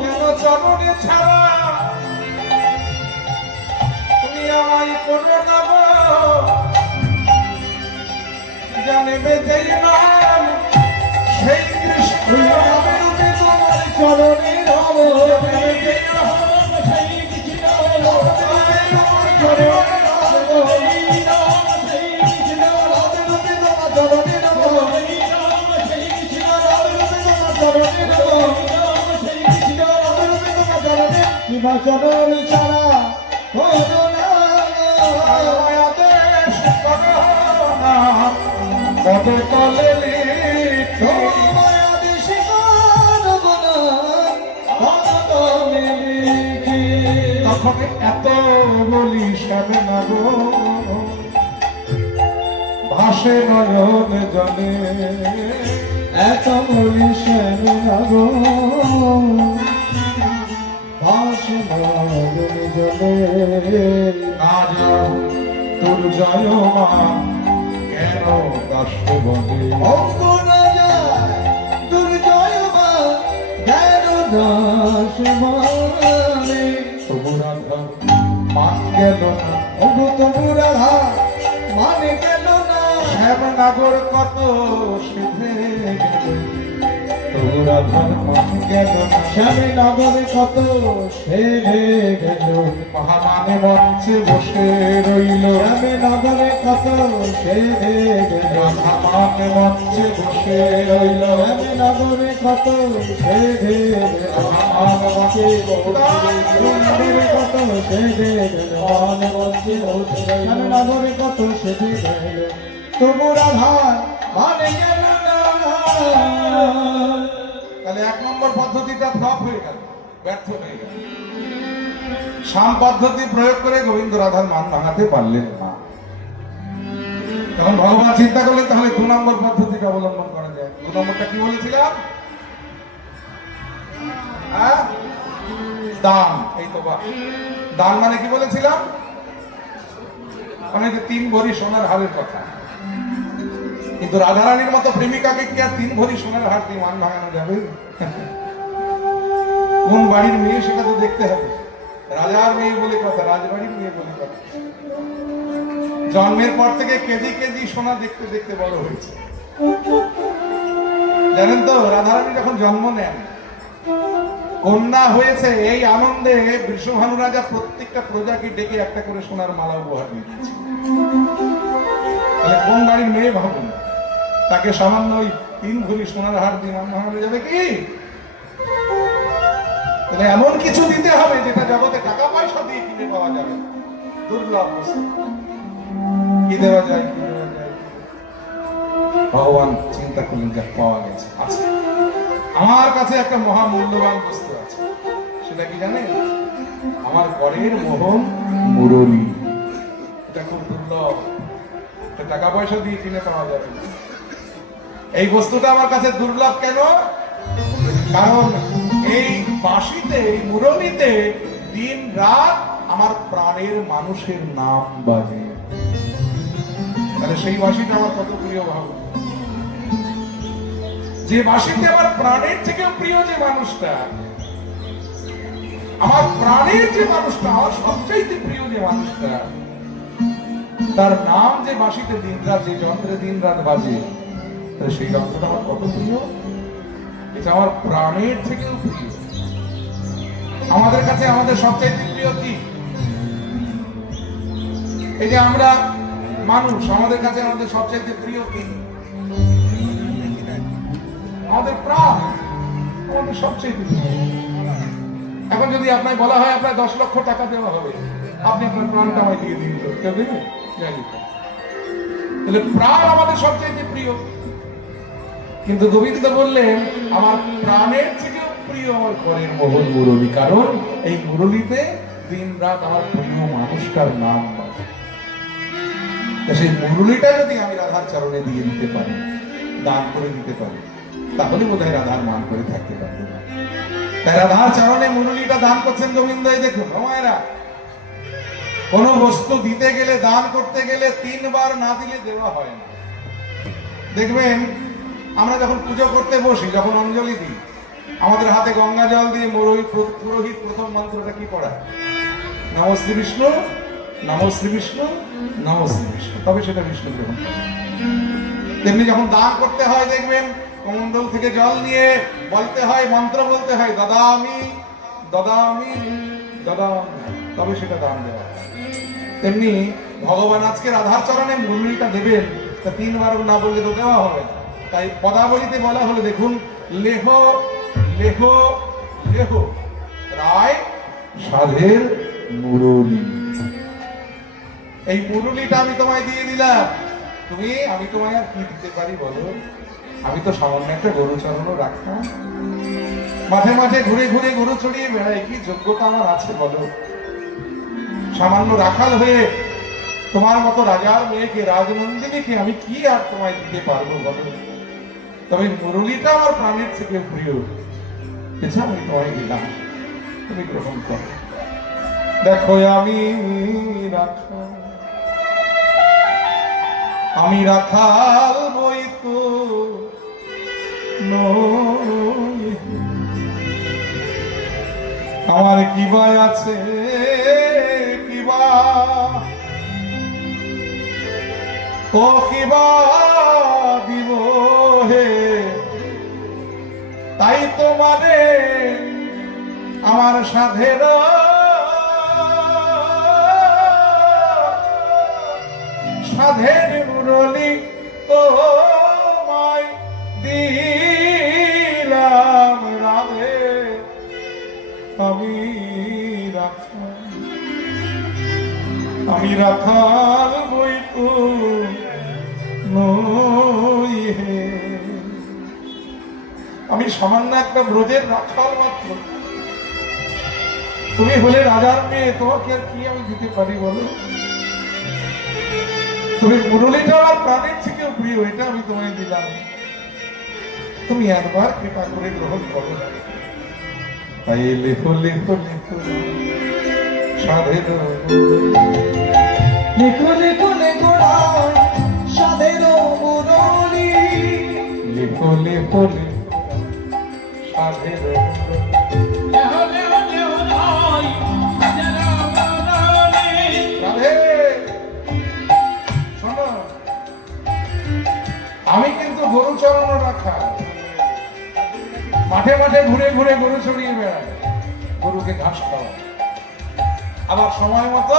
কেন চরণে ছাড়া তুমি আমায় করো না গো, জানবে যেই নাম সেই কৃষ্ণ আমি রূপে তোমার চরণে রব জানবে যেই নাম সেই কিছু চরণে রূপে তোমার চরণে রব চরণ ছাড়া করো না আমায় আদেশ করো না, কত তলে লিখো তোমায় আদেশ করব না অনতমে লিখি তখন এত বলি শোনে না গো, ভাসে নয়ন জলে এত বলিস গো ভাসমান জলে আজ তোর জয় মা কেন দাস বলে অঙ্গ না যায় দুর্জয় মা জ্ঞান দাস মানে তবু রাধা মান গেল না, অঙ্গ তবুরা মানে গেল না শ্যামনগর কত সিধে গেল, তবু রাধার মান গেল না, শ্যামে নগরে কত সেরে গেল মহামানে মঞ্চে বসে রইল, শ্যামে নগরে কত সেরে গেল রাধামানে মঞ্চে বসে রইল, শ্যামে নগরে কত সেরে গেল রাধামান মঞ্চে নগরে কত সেরে গেল শ্যামে নগরে কত সেরে গেল তবু রাধার মানে গেল না তাহলে এক নম্বর পদ্ধতিটা ফ্লপ হয়ে গেল, ব্যর্থ হয়ে গেল। সাম পদ্ধতি প্রয়োগ করে গোবিন্দ রাধার মান ভাঙাতে পারলেন না। তখন ভগবান চিন্তা করলেন তাহলে 2 নম্বর পদ্ধতিটা অবলম্বন করা যায়। 2 নম্বরটা কি বলেছিলাম? হ্যাঁ, দান। এই তো বাহ, দান মানে কি বলেছিলাম? মানে যে 3 ভরি সোনার হারের কথা। কিন্তু রাধারানীর মতো প্রেমিকাকে কি আর 3 ভরি সোনার হার দিয়ে মান ভাঙানো যাবে? কোন বাড়ির মেয়ে সেটা তো দেখতে হবে। রাজার মেয়ে বলে কথা, রাজবাড়ির মেয়ে বলে কথা। জন্মের পর থেকে কেজি কেজি সোনা দেখতে দেখতে বড় হয়েছে। জানেন তো, রাধারানী যখন জন্ম নেন, কন্যা হয়েছে, এই আনন্দে বৃষভানু রাজা প্রত্যেকটা প্রজাকে ডেকে একটা করে সোনার মালা উপহার দিয়ে দিয়েছে। তাহলে কোন বাড়ির মেয়ে ভাবুন, তাকে সামান্য ওই 3 ভরি সোনার হার দিয়ে মান ভাঙানো যাবে কি? তাহলে এমন কিছু দিতে হবে যেটা জগতে টাকা পয়সা দিয়ে কিনে পাওয়া যাবে, দুর্লভ বস্তু। কি দেওয়া যায়, কি দেওয়া যায়? ভগবান চিন্তা করলেন যা পাওয়া গেছে আছে, আমার কাছে একটা মহামূল্যবান বস্তু আছে, সেটা কি জানেন? আমার ঘরের মোহন মুরলী। এটা খুব দুর্লভ, এটা টাকা পয়সা দিয়ে কিনে পাওয়া যাবে না। এই বস্তুটা আমার কাছে দুর্লভ কেন? কারণ এই বাঁশিতে, এই মুরলীতে দিন রাত আমার প্রাণের মানুষের নাম বাজে। তাহলে সেই বাঁশিটা আমার কত প্রিয় ভাব, যে বাঁশিতে আমার প্রাণের থেকে প্রিয় যে মানুষটা, আমার প্রাণের যে মানুষটা, আমার সবচাইতে প্রিয় যে মানুষটা, তার নাম যে বাঁশিতে দিন রাত, যে যন্ত্রে দিন রাত বাজে, তাহলে সেই যন্ত্রটা আমার কত প্রিয়। এটা আমার প্রাণের থেকেও প্রিয়। আমাদের কাছে আমাদের সবচাইতে প্রিয় কি? এই যে আমরা মানুষ, আমাদের কাছে আমাদের সবচাইতে প্রিয় কি? আমাদের প্রাণ আমাদের সবচাইতে প্রিয়। এখন যদি আপনার বলা হয় আপনার 10 লক্ষ টাকা দেওয়া হবে, আপনি আপনার প্রাণটা আমায় দিয়ে দিন, কেউ দেবে? তাহলে প্রাণ আমাদের সবচাইতে প্রিয়। কিন্তু গোবিন্দ বললেন আমার প্রাণের থেকেও প্রিয় আমার ঘরের মোহন মুরলী, কারণ এই মুরলীতে দিন রাত আমার প্রিয় মানুষটার নাম বাজে। সেই মুরলীটা যদি আমি রাধার চরণে দিয়ে দিতে পারি, দান করে দিতে পারি, তাহলে বোধহয় রাধার মান করে থাকতে পারবে না। তাই রাধার চরণে মুরলীটা দান করছেন গোবিন্দ। এই দেখুন মায়েরা, কোন বস্তু দিতে গেলে, দান করতে গেলে 3 বার না দিলে দেওয়া হয় না। দেখবেন আমরা যখন পুজো করতে বসি, যখন অঞ্জলি দিই, আমাদের হাতে গঙ্গা জল দিয়ে পুরোহিত প্রথম মন্ত্রটা কি পড়ায়? নমঃ শ্রী বিষ্ণু, নমঃ শ্রী বিষ্ণু, নমঃ শ্রী বিষ্ণু, তবে সেটা বিষ্ণু গ্রহণ করে। তেমনি যখন দান করতে হয় দেখবেন কমণ্ডল থেকে জল নিয়ে বলতে হয়, মন্ত্র বলতে হয়, দদামি দদামি দদামি, তবে সেটা দান দেওয়া হয়। তেমনি ভগবান আজকে রাধার চরণে মুরলীটা দেবেন, তা 3 বার না বললে তো দেওয়া হবে না। তাই পদাবলিতে বলা হলো, দেখুন, লেহ লেহ লেহ রায় সাধের মুরলী। এই মুরলীটা আমি তোমায় দিয়ে দিলাম, আমি তোমায় আর কি দিতে পারি বলো? আমি তো সামান্য একটা গরু চড়ানো রাখলাম, মাঝে মাঝে ঘুরে ঘুরে গরু চড়িয়ে বেড়াই, কি যোগ্যতা আমার আছে বলো? সামান্য রাখাল হয়ে তোমার মতো রাজার মেয়েকে, রাজনন্দিনীকে আমি কি আর তোমায় দিতে পারবো বলো? তবে মুরলীটা আমার প্রাণের থেকে প্রিয়, এছাড়া আমি তোমায় দিলাম, তুমি গ্রহণ করো। দেখো আমি রাখাল বই তো নই, আমার কিবা আছে কিবা, ও কিবা দিব হে, তাই তোমারে আমার সাধের সাধের মুরলী তোমায় দিলাম রাধে, আমি রাখাল বই তো নই হে। আমি সামান্য একটা ব্রজের রাখাল মাত্র, তুমি হলে রাজার মেয়ে, তোমাকে আর কি আমি দিতে পারি বলো? তুমি মুরলীটা আমার প্রাণের থেকেও প্রিয়, এটা আমি তোমায় দিলাম, তুমি একবার কৃপা করে গ্রহণ করো। তাই লেখো লেখো লেখো সাধের, লেখো লেখো লেখো রায় সাধের মুরলী, লেখো লেখো লেখো সাধের। রাধে, শোনো, আমি কিন্তু গরু চড়ানো রাখা, মাঠে মাঠে ঘুরে ঘুরে গরু চড়িয়ে বেড়াই, গরুকে ঘাস খাওয়া, আবার সময় মতো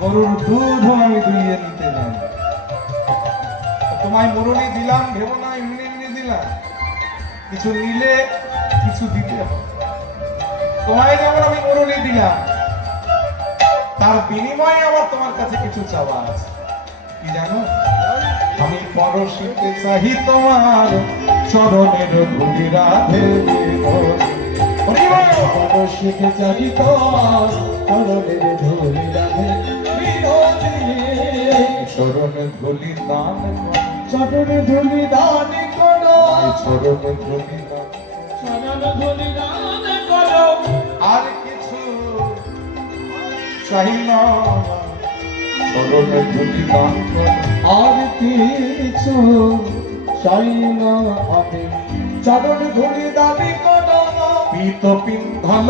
গরুর দুধও আমি দুইয়ে নিতে যাই। তোমায় মুরলী দিলাম ভেবো না এমনি এমনি দিলাম, কিছু নিলে কিছু দিতে হবে। তোমায় যেমন আমি মুরলী দিলাম, তার বিনিময়ে আবার তোমার কাছে কিছু চাওয়া আছে, কি জানো? আমি পরশিতে চাহি তোমার চরণের ধুলি রাধে পরশিতে চাহি তোমার চরণের ধুলি রাধে বিনোদিনী। চরণের ধুলি দান চরণে ধুলি দান করো, চরণের ধুলি দান চরণ ধুলি দান করো। আর কিছু চাহি না চরণের ধুলি দান করো। আর কিছু চাই না আমি, চরণ ধুলি দাবি করো। পীত পিন্ধল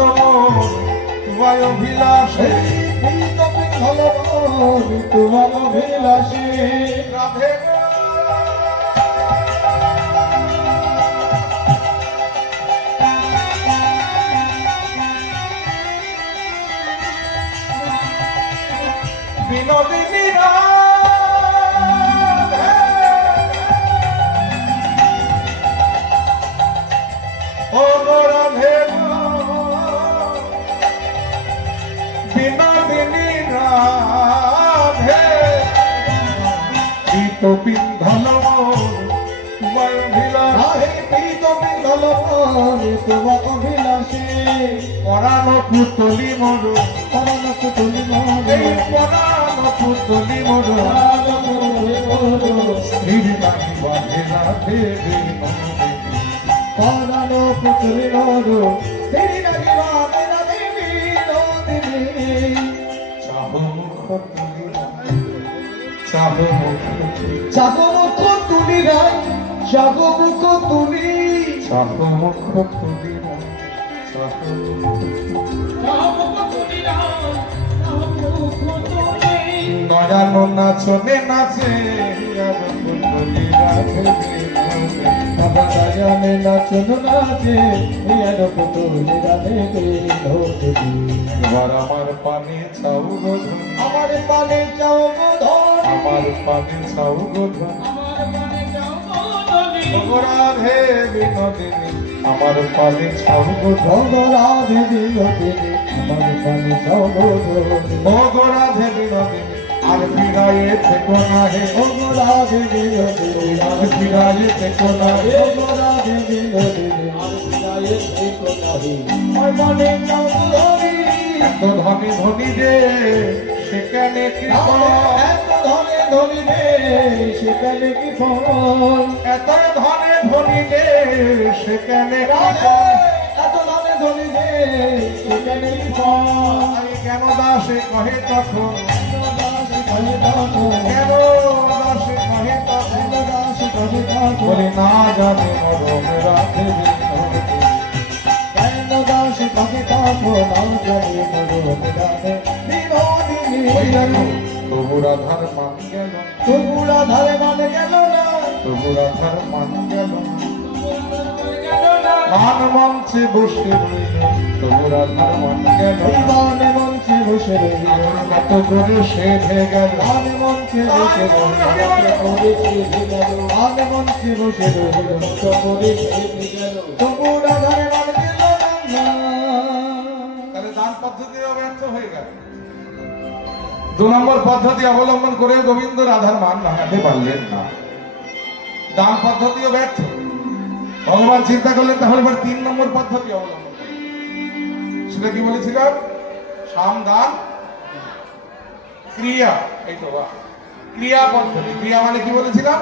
তোমার অভিলাষে তুমি ভালো তোমার অভিলাষে রাধে গো। বিনোদিনী রাধে ও গো রাধে গো। বিনোদিনী রাধে পীত পিন্ধল তোমার অভিলাষে রাহে তুমি ভালো তোমার অভিলাষে পরাণ পুতলি মর পরম তুমি এই পরাণ পুতলি মর স্থির নাহি বাঁধে রাধে বিনোদিনী। পরাণ পুত্রী নরো তেরি নাগিবা মেরা দেবী নন্দিনী। চাহো মুখ তুলি চাহো মুখ তুলি চাগো মুখ তুলি রাই, চাগো মুখ তুলি। চাহো মুখ তুলি চাহো মুখ তুলি। নয়ানো নাচনে নাচে পুতলি রাধে বিনোদিনী। নবজায়নে নাচন নাচে ইয়ার পুতুলি রাধে বিনোদিনী। এবার আমার পানে চাও গো ধন, আমার পানে চাও ধন, আমার পানে চাও গো ধন। রাধে বিনোদিনী আমার পানে চাও গো ধন। রাধে বিনোদিনী আমার পানে চাও ধন। ও গো রাধে বিনোদিনী আর ফিরায়ে থেকো না হে। ও রাধে বিনোদিনী আর ফিরায়ে থেকো না হে। ও রাধে বিনোদিনী আর ফিরায়ে থেকো নাহি। আমার পানে চাও ধনি, এত ধনী ধনী রে সেখানে কৃপণ। এত ধনে ধনি রে সেখানে কি ফল। এত ধনে ধনী রে সেখানে রাধে কৃপণ। এত ধনে ধনি রে সেখানে কি ফল। আমি কেন দাসে কহে তখন, দাসী কহে তখন, কেন দাসে কহে তখন। দাসী কহে তখন, বলে না জানে মরম রাধে বিনোদিনী। কেন দাসী কহে তখন, নাম জানি মরণ রাধে বিনোদিনী। ওই দেখো তবু রাধার মান গেল, তবু রাধার মান গেল না, তবু রাধার মান গেল। মান মঞ্চে বসে রইল তবু রাধার মান গেল। জীবনে মঞ্চে বসে রইল, কত করে সেধে গেল। মান মঞ্চে বসে রইল, করে সেধে গেল। মান মঞ্চে বসে রইল, করে সেধে গেল। তবু রাধার মান গেল না। তাহলে দান পদ্ধতিও ব্যর্থ হয়ে গেল। 2 নম্বর পদ্ধতি অবলম্বন করে গোবিন্দ রাধার মান ভাঙাতে পারলেন না, দান পদ্ধতিও ব্যর্থ। ভগবান চিন্তা করলেন তাহলে এবার 3 নম্বর পদ্ধতি অবলম্বন করুন। সেটা কি বলেছিলাম? সাম দান ক্রিয়া। এই তো বাহ, ক্রিয়া পদ্ধতি। ক্রিয়া মানে কি বলেছিলাম?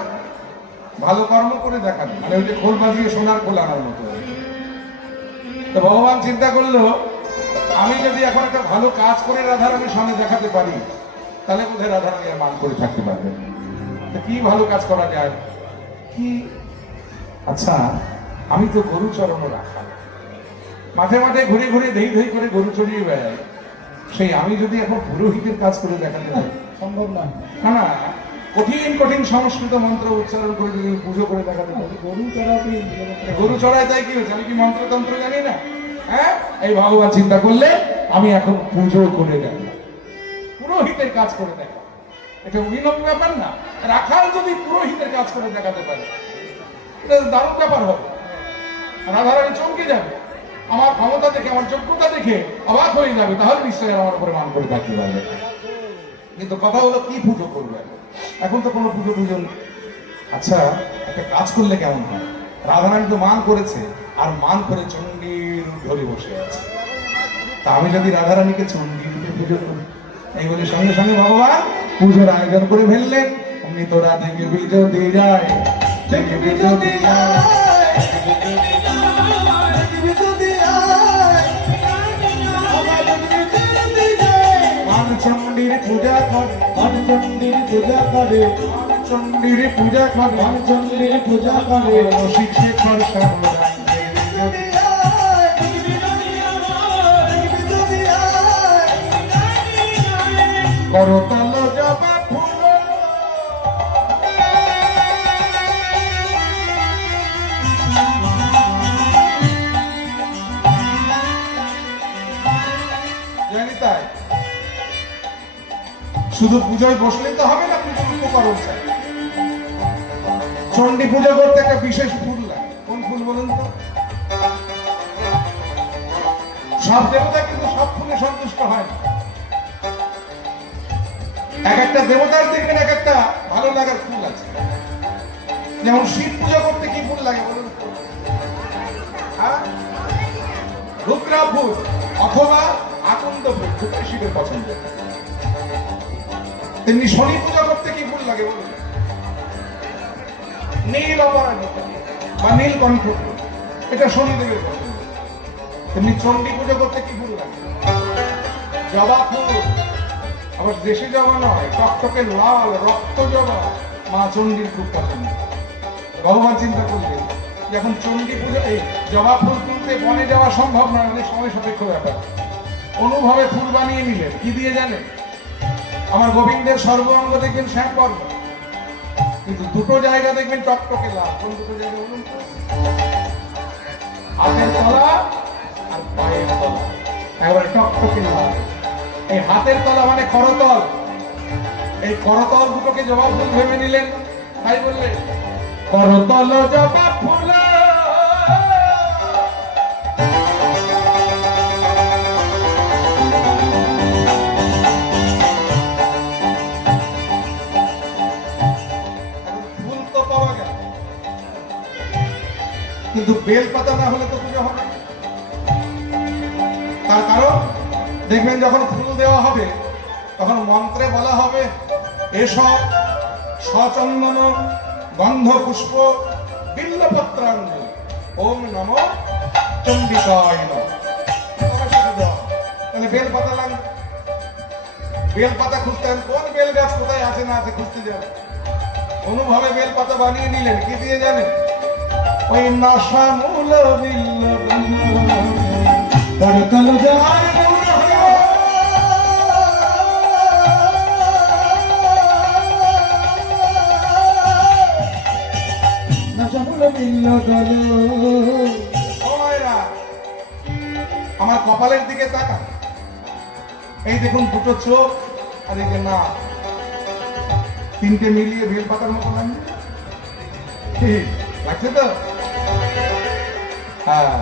ভালো কর্ম করে দেখানো, মানে ওই যে খোল বাজিয়ে সোনার খোল আনার মতো। তো ভগবান চিন্তা করলো আমি যদি এখন একটা ভালো কাজ করে রাধারানীর সামনে দেখাতে পারি তাহলে বোধহয় রাধারানী আর মান করে থাকতে পারবে। তো কি ভালো কাজ করা যায়? কি আচ্ছা, আমি তো গরু চড়ানো রাখা, মাঠে মাঠে ঘুরে ঘুরে ধেই ধেই করে গরু চড়িয়ে বেড়াই। সেই আমি যদি এখন পুরোহিতের কাজ করে দেখাতে পারি, সম্ভব না। না না, কঠিন কঠিন সংস্কৃত মন্ত্র উচ্চারণ করে যদি পুজো করে দেখাতে পারি। গরু চড়াতে গরু চড়ায় তাই কি হচ্ছে? আমি কি মন্ত্রতন্ত্র জানি না? হ্যাঁ, এই ভগবান চিন্তা করলে আমি এখন পুজো করে দেখ, পুরোহিতের কাজ করে দেখা। এটা অভিনব ব্যাপার না? রাখাল যদি পুরোহিতের কাজ করে দেখাতে পারে এটা দারুণ ব্যাপার হবে। রাধারানী চমকে যাবে, আমার ক্ষমতা দেখে, আমার যোগ্যতা দেখে অবাক হয়ে যাবে। তাহলে নিশ্চয়ই আমার উপরে মান করে থাকতে পারবে। কিন্তু কথা হলো কি পুজো করবে? এখন তো কোনো পুজো টুজো নেই। আচ্ছা, একটা কাজ করলে কেমন হয়? রাধারানী তো মান করেছে, আর মান করে চণ্ডীর ধরে বসে আছে। তা আমি যদি রাধারানীকে চণ্ডীর পুজো করি, এই বলে সঙ্গে সঙ্গে ভগবান পুজোর আয়োজন করে ফেললেন। অমনি তোরা দেখবি যদি যায়, দেখবি যদি যায়, দেখবি যদি যায়, মান চণ্ডীর পূজা কর, মান চণ্ডীর পূজা করে, চণ্ডীর পূজা কর, মান চণ্ডীর পূজা করে, রসিক শেখর সর্বদাই করতল জবা ফুল। জানি তাই শুধু পুজোয় বসলে তো হবে না, পুজোর উপকরণ চাই। চণ্ডী পুজো করতে একটা বিশেষ ফুল লাগে। কোন ফুল বলুন তো? সব দেবতা কিন্তু সব ফুলে সন্তুষ্ট হয় না। এক একটা দেবতার দেখবেন এক একটা ভালো লাগার ফুল আছে। যেমন শিব পুজো করতে কি ফুল লাগে বলুন তো? হ্যাঁ? রুদ্রা ফুল অথবা আকন্দ ফুল, দুটোই শিবের পছন্দ। তেমনি শনি পুজো করতে কি ফুল লাগে বলুন? নীল অপরাজিতা বা নীলকণ্ঠ ফুল, এটা শনিদেবের পছন্দ। তেমনি চণ্ডী পুজো করতে কি ফুল লাগে? জবা ফুল, আবার দেশি জবা নয়, টকটকে লাল রক্ত জবা, মা চণ্ডীর খুব পছন্দ। ভগবান চিন্তা করলেন, যখন চণ্ডী পুজো, এই জবা ফুল তুলতে বনে যাওয়া সম্ভব নয়, অনেক সময় সাপেক্ষ ব্যাপার, অনুভবে ফুল বানিয়ে নিলেন। কি দিয়ে জানেন? আমার গোবিন্দের সর্বাঙ্গ দেখবেন শ্যামবর্ণ, কিন্তু দুটো জায়গা দেখবেন টকটকে লাল। কোন দুটো জায়গা বলুন তো? হাতের তলা আর পায়ের তলা একেবারে টকটকে লাল। এই হাতের তলা মানে করতল, এই করতল দুটোকে জবা ফুল ভেবে নিলেন। তাই বললেন করতল জবা ফুল। ফুল তো পাওয়া গেল, কিন্তু বেল পাতা না হলে তো পুজো হবে না। তার কারণ দেখবেন যখন ফুল দেওয়া হবে তখন মন্ত্রে বলা হবে, এসব সচন্দন গন্ধ পুষ্প বিল্লপত্রাঞ্জ ওম নমঃ চণ্ডিকায় নমঃ। তাহলে বেল পাতা লাগবে। বেল পাতা খুঁজতে হবে, কোন বেল গাছ কোথায় আছে না আছে খুঁজতে যাবে। অনুভবে বেল পাতা বানিয়ে নিলেন। কি দিয়ে জানেন? ওই নাশা মূল বিল্ল করতল জবা আমার কপালের দিকে তাকা, এই দেখুন দুটো চোখ আর এই যে না, তিনটে মিলিয়ে বেল পাতার মতো লাগছে। ঠিক লাগছে তো? হ্যাঁ,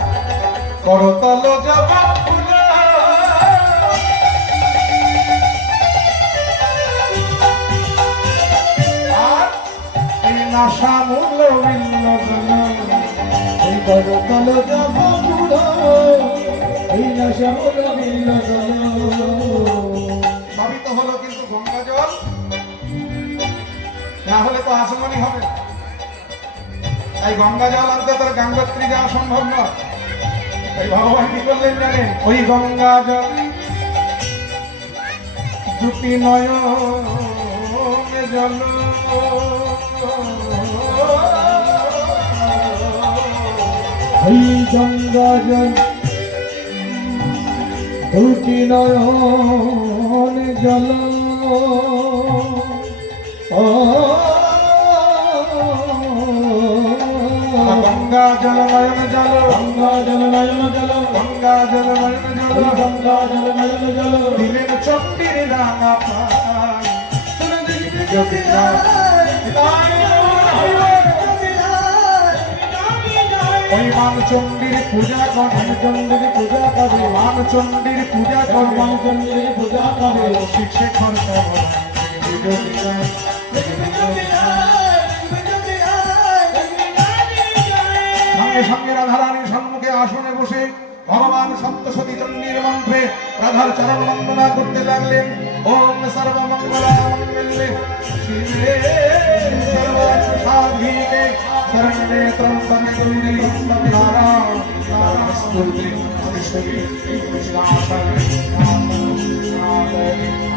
করতল জবা ফুল আর এই নাশা মূল বিল্ল এই করতল জবা ফুল, এই নাশা মূল বিল্ল সবই তো হলো, কিন্তু গঙ্গা জল না হলে তো আসমানি হবে না। তাই গঙ্গা জল আনতে তার গঙ্গোত্রী যাওয়া সম্ভব নয়। তাই ভগবান কি করলেন জানেন? ওই গঙ্গা জল দুটি নয়নে জল, ওই গঙ্গা জল দুটি নয়ন জল, গঙ্গা জল নয়ন জল, গঙ্গা জল নয়ন জল, গঙ্গা জল নয়ন জল, গঙ্গা জল নয়ন জল, দিলেন চণ্ডীর রাঙা পায়। যদি ওই মান চণ্ডীর পূজা করে, চণ্ডীর পূজা করে, মান চণ্ডীর পূজা করে, চণ্ডীর পূজা করে, শিক্ষে খরচ সঙ্গে সঙ্গে রাধারানীর সম্মুখে আসনে বসে ভগবান সপ্তশতী চণ্ডীর মন্ত্রে রাধার চরণ বন্দনা করতে লাগলেন। ওম সর্বমঙ্গলা মঙ্গলে শিবে সর্বার্থ সাধিকে শরণ্যে ত্র্যম্বকে গৌরী নারায়ণী নমস্তুতে শ্রী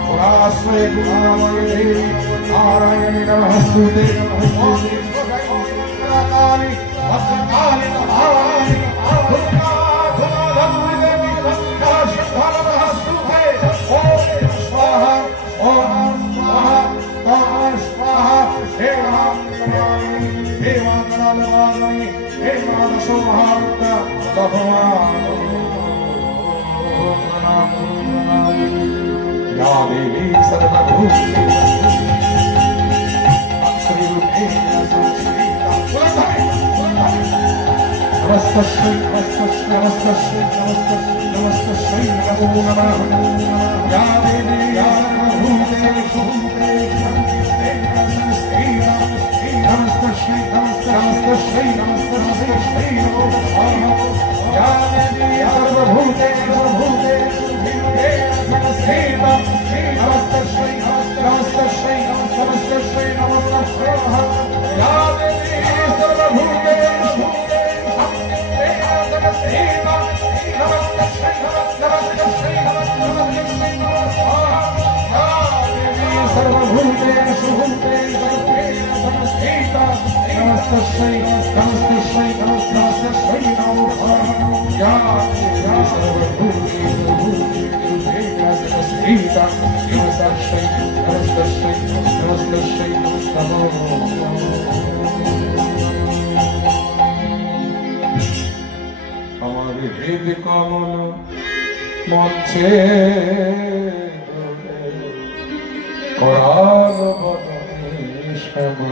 পুরাশ্রয়ে গুণাময়ে নারায়ণী নমস্তুতে কালী ভদ্রকালী ভবানী দুর্গা ধুমাধুরী দেবী নমস্তুতে ওম স্বাহা ওম স্বাহা ওম স্বাহা হে রাম নমামি হে মঙ্গলমামি হে মানসো মহারুদ্রা ভগবান या देवी सर्वभूतेषु अक्षरूपेण संस्थिता नमस्तस्यै नमस्तस्यै नमस्तस्यै नमस्तस्यै नमो नमः या देवी सर्वभूतेषु संस्थिता नमस्तस्यै नमस्तस्यै नमस्तस्यै नमो नमः या देवी सर्वभूतेषु नमस्तस्यै नमस्तस्यै नमस्तस्यै नमस्तस्यै नमस्तस्यै या देवी सर्वभूतेषु नमस्तस्यै नमस्तस्यै नमस्तस्यै नमस्तस्यै या देवी सर्वभूतेषु संस्थिता नमस्तस्यै नमस्तस्यै नमस्तस्यै नमो नमः या देवी सर्वभूतेषु संस्थिता नमस्तस्यै नमस्तस्यै नमस्तस्यै नमो আমার হৃদ কমল মঞ্চে করাল বদনে শ্যামা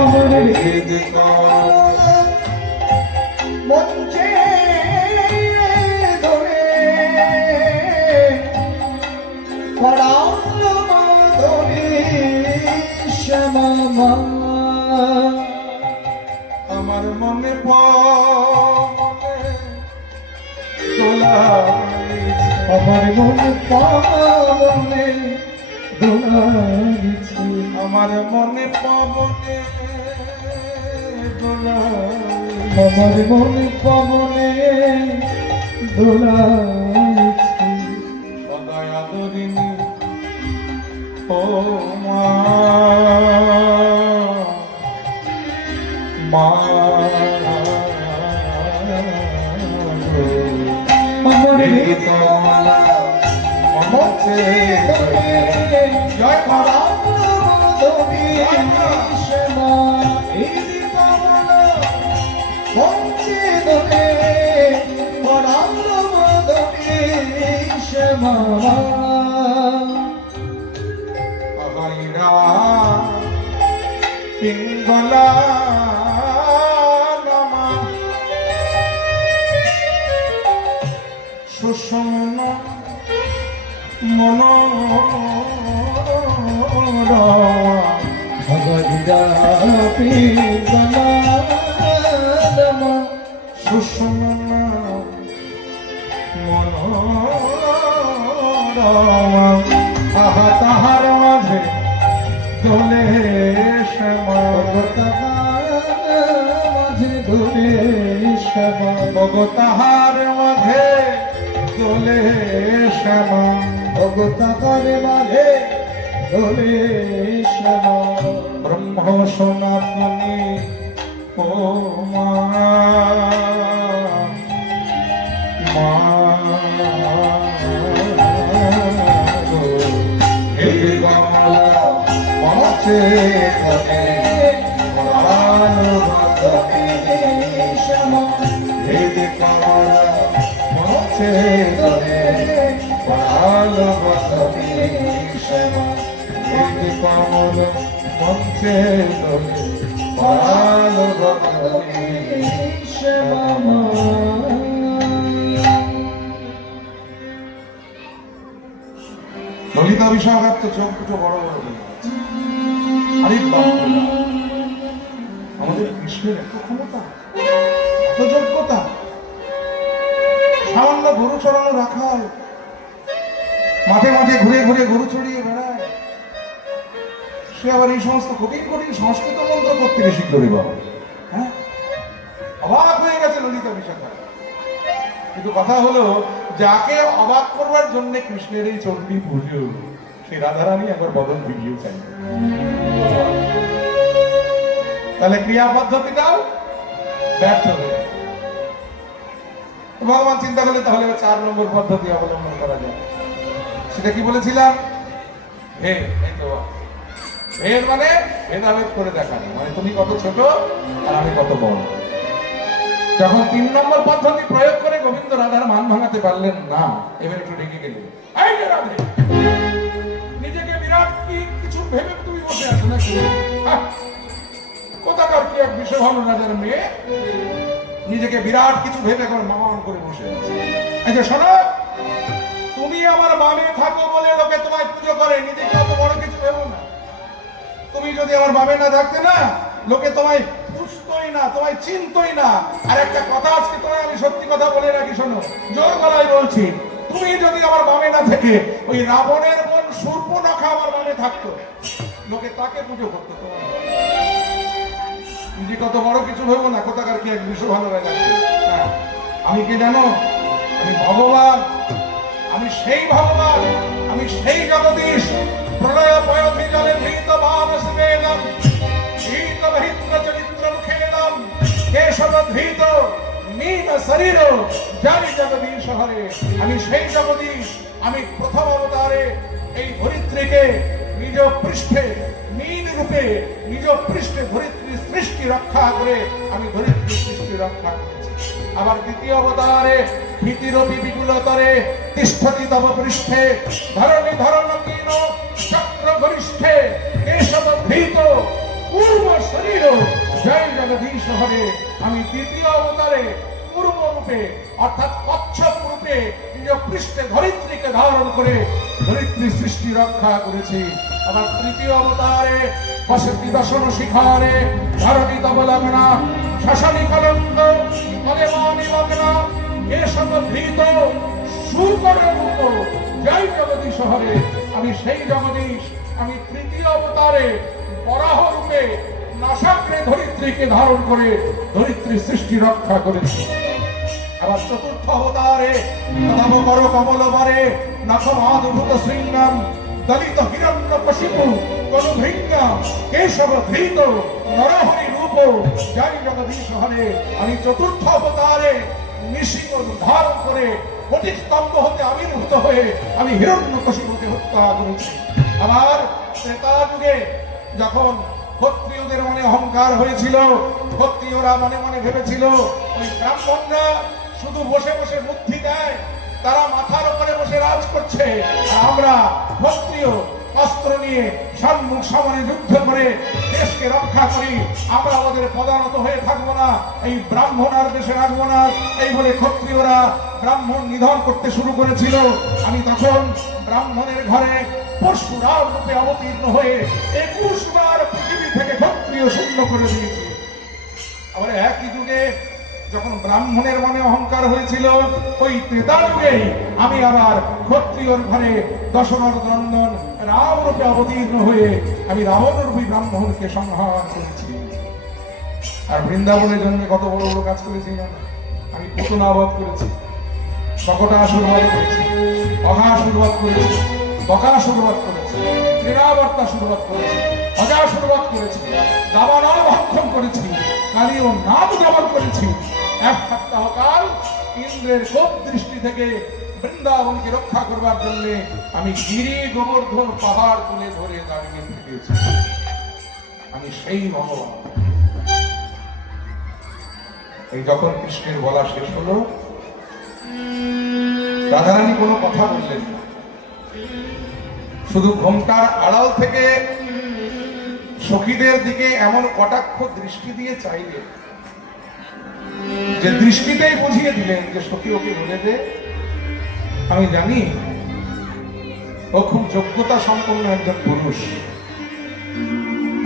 আমার হৃদ কমল মঞ্চে ধরে করাল বদনে শ্যামা আমার মনে পড়ে দোলাইছে আমার মনে পাবনে দোলাইছে আমার মনে পবনে দোলাইছে আমার মনে পাবনে দোলাইছে সদাই আদরিনী ও মা মা আমার হৃদ কমলা মঞ্চে জয় করাল বদনে শ্যামা হৃদি কমল মঞ্চে ধরে করাল বদনে শ্যামা আহাইরা পিঙ্গলা নামা সুষমন মনোরমা ভগবিরা পিঙ্গলাদমা সুষমন মনোরমা আহা তাহার মাঝে দোলে শ্যামা মাঝে ধরে শ্যামা তাহার মাঝে দোলে শ্যামা ভগতাকার মাঝে ধরে শ্যামা ব্রহ্ম সনাতনী ও মা মা হে কমলা মঞ্চে ধরে করাল বদনে শ্যামা হে কমলা মঞ্চে ধরে করাল বদনে শ্যামা হে কমল মঞ্চে ধরে করাল বদনে শ্যামা ললিতা বিশাখার তো চোখ দুটো বড় বড় হয়ে গেছে। আরে বাপ রে বাপ। কৃষ্ণের এত ক্ষমতা, এত যোগ্যতা, সামান্য গরু চড়ানো রাখাল মাঠে মাঠে ঘুরে ঘুরে গরু চড়িয়ে বেড়ায়, সে আবার এই সমস্ত কঠিন কঠিন সংস্কৃত মন্ত্র করতে শিখল রে বাবা। হ্যাঁ, অবাক হয়ে গেছে ললিতা বিশাখা। কিন্তু কথা হলো, যাকে অবাক করবার জন্য কৃষ্ণের এই চণ্ডী পুজো, সেই রাধারানী একবার বদল ভিডিও চাই। তাহলে ক্রিয়া পদ্ধতিটাও ব্যর্থ হয়ে ভগবান চিন্তা করলে তাহলে 4 নম্বর পদ্ধতি অবলম্বন করা যায়। সেটা কি বলেছিলাম? ভেদ। এই তো ভেদ মানে ভেদাভেদ করে দেখানো, মানে তুমি কত ছোট আর আমি কত বড়। যখন 3 নম্বর পদ্ধতি প্রয়োগ করে গোবিন্দ রাধার মান ভাঙাতে পারলেন না, এবার একটু রেগে গেলেন। এই যে রাধে, নিজেকে বিরাট কি কিছু ভেবে তুমি বসে আছো নাকি? কোথাকার কি এক বিষয় ভালো রাজার মেয়ে নিজেকে বিরাট কিছু ভেবে করে মামান করে বসে আছে। এই যে শোনো, তুমি আমার বামে থাকো বলে লোকে তোমায় পুজো করে, নিজেকে অত বড় কিছু ভেবো না। তুমি যদি আমার বামে না থাকতে না, লোকে তোমায় বুঝতোই না, তোমায় চিনতোই না। আর একটা কথা আজকে তোমায় আমি সত্যি কথা বলে রাখি, শোনো, জোর গলায় বলছি, তুমি যদি আমার বামে না থেকে ওই রাবণের বোন শূর্পণখা আমার বামে থাকতো, লোকে তাকে পুজো করতো। তোমার নিজে কত বড় কিছু ভেবো না, কোথাকার কি এক বিষয় ভালো লাগে। হ্যাঁ, আমি কি জানো? আমি ভগবান, আমি সেই ভগবান, আমি সেই জগদীশ। প্রলয় পয়ধি জলে ধৃত ভাব স্নেহম ধৃত মহিন্দ্র চরিত্র মুখেনম কেশব ধৃত নীল শরীর জানি জগদীশ হরে। আমি সেই জগদীশ, আমি প্রথম অবতারে এই ধরিত্রীকে নিজ পৃষ্ঠে নীল রূপে নিজ পৃষ্ঠে ধরিত্রী সৃষ্টি রক্ষা করে আমি ধরিত্রী সৃষ্টি রক্ষা করেছি। আবার দ্বিতীয় অবতারে ভীতিরপি বিপুলতরে তিষ্ঠতি তব পৃষ্ঠে ধরণী ধরণীন চক্র গরিষ্ঠে কেশব ধৃত পূর্ব শরীর জয় জগদীশ হরে। আমি দ্বিতীয় অবতারে পূর্ব রূপে অর্থাৎ কচ্ছপ রূপে নিজ পৃষ্ঠে ধরিত্রীকে ধারণ করে ধরিত্রী সৃষ্টি রক্ষা করেছি। আবার তৃতীয় অবতারে বসতি দশন শিখরে ধরণী তব লগ্না শাসনী কলঙ্ক কলেমানি লগ্না কেশব ধৃত সুকর রূপ জয় জগদীশ হরে। আমি সেই জগদীশ, আমি তৃতীয় অবতারে বরাহ রূপে নাসাগ্রে ধরিত্রীকে ধারণ করে ধরিত্রী সৃষ্টি রক্ষা করেছি। আবার চতুর্থ অবতারে নব কর কমলবরে নখমাধুভূত শৃঙ্গম দলিত হিরণ্য কশিপু তনুভৃঙ্গা কেশব ধৃত নরহরি রূপ জয় জগদীশ হরে। আমি চতুর্থ অবতারে নিশিঙ্গ ধারণ করে কোটি স্তম্ভ হতে আবির্ভূত হয়ে আমি হিরণ্য কশিপুকে হত্যা করেছি। আবার ত্রেতা যুগে যখন ক্ষত্রিয়দের মনে অহংকার হয়েছিল, ক্ষত্রিয়রা মনে মনে ভেবেছিল ওই ব্রাহ্মণরা শুধু বসে বসে বুদ্ধি দেয়, তারা মাথার উপরে বসে রাজ করছে, আর আমরা ক্ষত্রিয় অস্ত্র নিয়ে সম্মুখ সামনে যুদ্ধ করে দেশকে রক্ষা করি, আমরা আমাদের পদানত হয়ে থাকবো না, এই ব্রাহ্মণ আর দেশে রাখবো না। এই বলে ক্ষত্রিয়রা ব্রাহ্মণ নিধন করতে শুরু করেছিল। আমি তখন ব্রাহ্মণের ঘরে পরশুরাম রূপে অবতীর্ণ হয়ে 21 বার পৃথিবী থেকে ক্ষত্রিয় শূন্য করে দিয়েছি। আবার একই যুগে যখন ব্রাহ্মণের মনে অহংকার হয়েছিল, ওই ত্রেতা যুগে আমি আবার ক্ষত্রিয়র ঘরে দশরথ নন্দন রাম রূপে অবতীর্ণ হয়ে আমি রাবণ রূপী ব্রাহ্মণকে সংহার করেছি। আর বৃন্দাবনের জন্য কত বড় বড় কাজ করেছিলাম। আমি পুতনাবধ করেছি, শকটাসুরবধ করেছি, অঘাসুরবধ করেছি, বকাসুরবধ করেছি, ক্রীড়াবর্তাসুরবধ করেছি, অজাসুরবধ করেছি, দাবানল ভক্ষণ করেছি, কালীয় নাম দমন করেছি। 1 সপ্তাহ কাল ইন্দ্রের কোপ দৃষ্টি থেকে বৃন্দাবনকে রক্ষা করবার জন্য আমি গিরি গোবর্ধন পাহাড় তুলে ধরে দাঁড়িয়ে থেকেছি। আমি সেই ভগবান। এই যখন কৃষ্ণের বলা শেষ হলো, রাধারানী কোনো কথা বললেন না, শুধু ঘোমটার আড়াল থেকে সখীদের দিকে এমন কটাক্ষ দৃষ্টি দিয়ে চাইলে যে দৃষ্টিতেই বুঝিয়ে দিলেন যে সখী ওকে বলে দে, আমি জানি ও খুব যোগ্যতা সম্পন্ন একজন পুরুষ,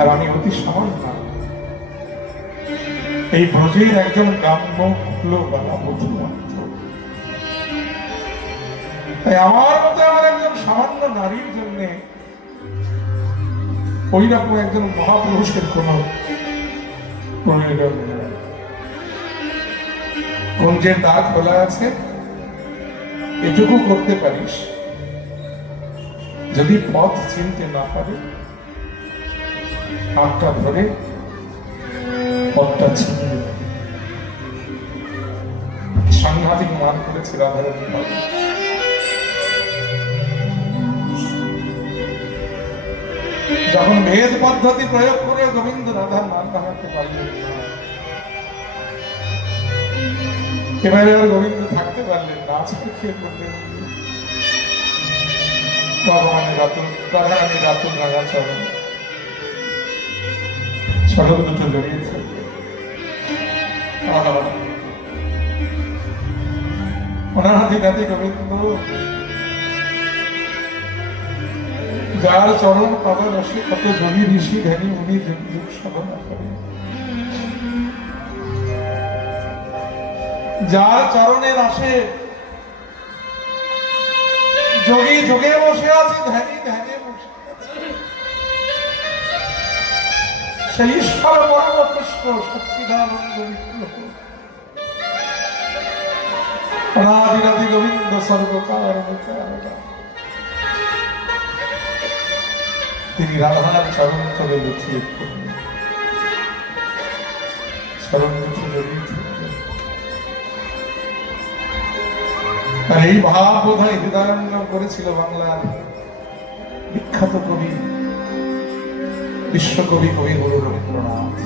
আর আমি অতি সামান্য। এই ব্রজের একজন গ্রাম্য বাবা বধূ মাত্র। তাই আমার মতে আমার একজন সামান্য নারীর জন্য ওই রকম একজন মহাপুরুষের কোন প্রয়োজন নেই। কুঞ্জের দ্বার খোলা আছে, এটুকু করতে পারিস, যদি পথ চিনতে না পারে হাতটা ধরে পথটা চিনে নেবে। সাংঘাতিক মান করেছে রাধারানী বাবা। যখন ভেদ পদ্ধতি প্রয়োগ করে গোবিন্দ রাধার মান কাহাতে পারলেন না, এবারে আর গোবিন্দ থাকতে পারলেন না, আজকে খেয়ে করলেন ভগবানের রাতুল রাধারানী রাতুল রাগা চরণ চরণ দুটো জড়িয়েছে। অনাদি নাদি গোবিন্দ যার চরণ পাবার রসে কত যোগী ঋষি ধ্যানী উনি যুগ যুগ সাধনা করেন, যার চরণের আসে যোগী যোগে বসে আছে, ধ্যানী ধ্যানে বসে আছে, সেই ঈশ্বর পরম কৃষ্ণ সচ্চিদানন্দ বিগ্রহ অনাদিরাদি গোবিন্দ সর্বকার তিনি রাধার চরণ তলে লুটিয়ে পড়লেন, চরণ দুটি জড়িয়ে ধরলেন। আর এই ভাব বোধ হয় হৃদয়ঙ্গম করেছিল বাংলার বিখ্যাত কবি বিশ্বকবি কবিগুরু রবীন্দ্রনাথ।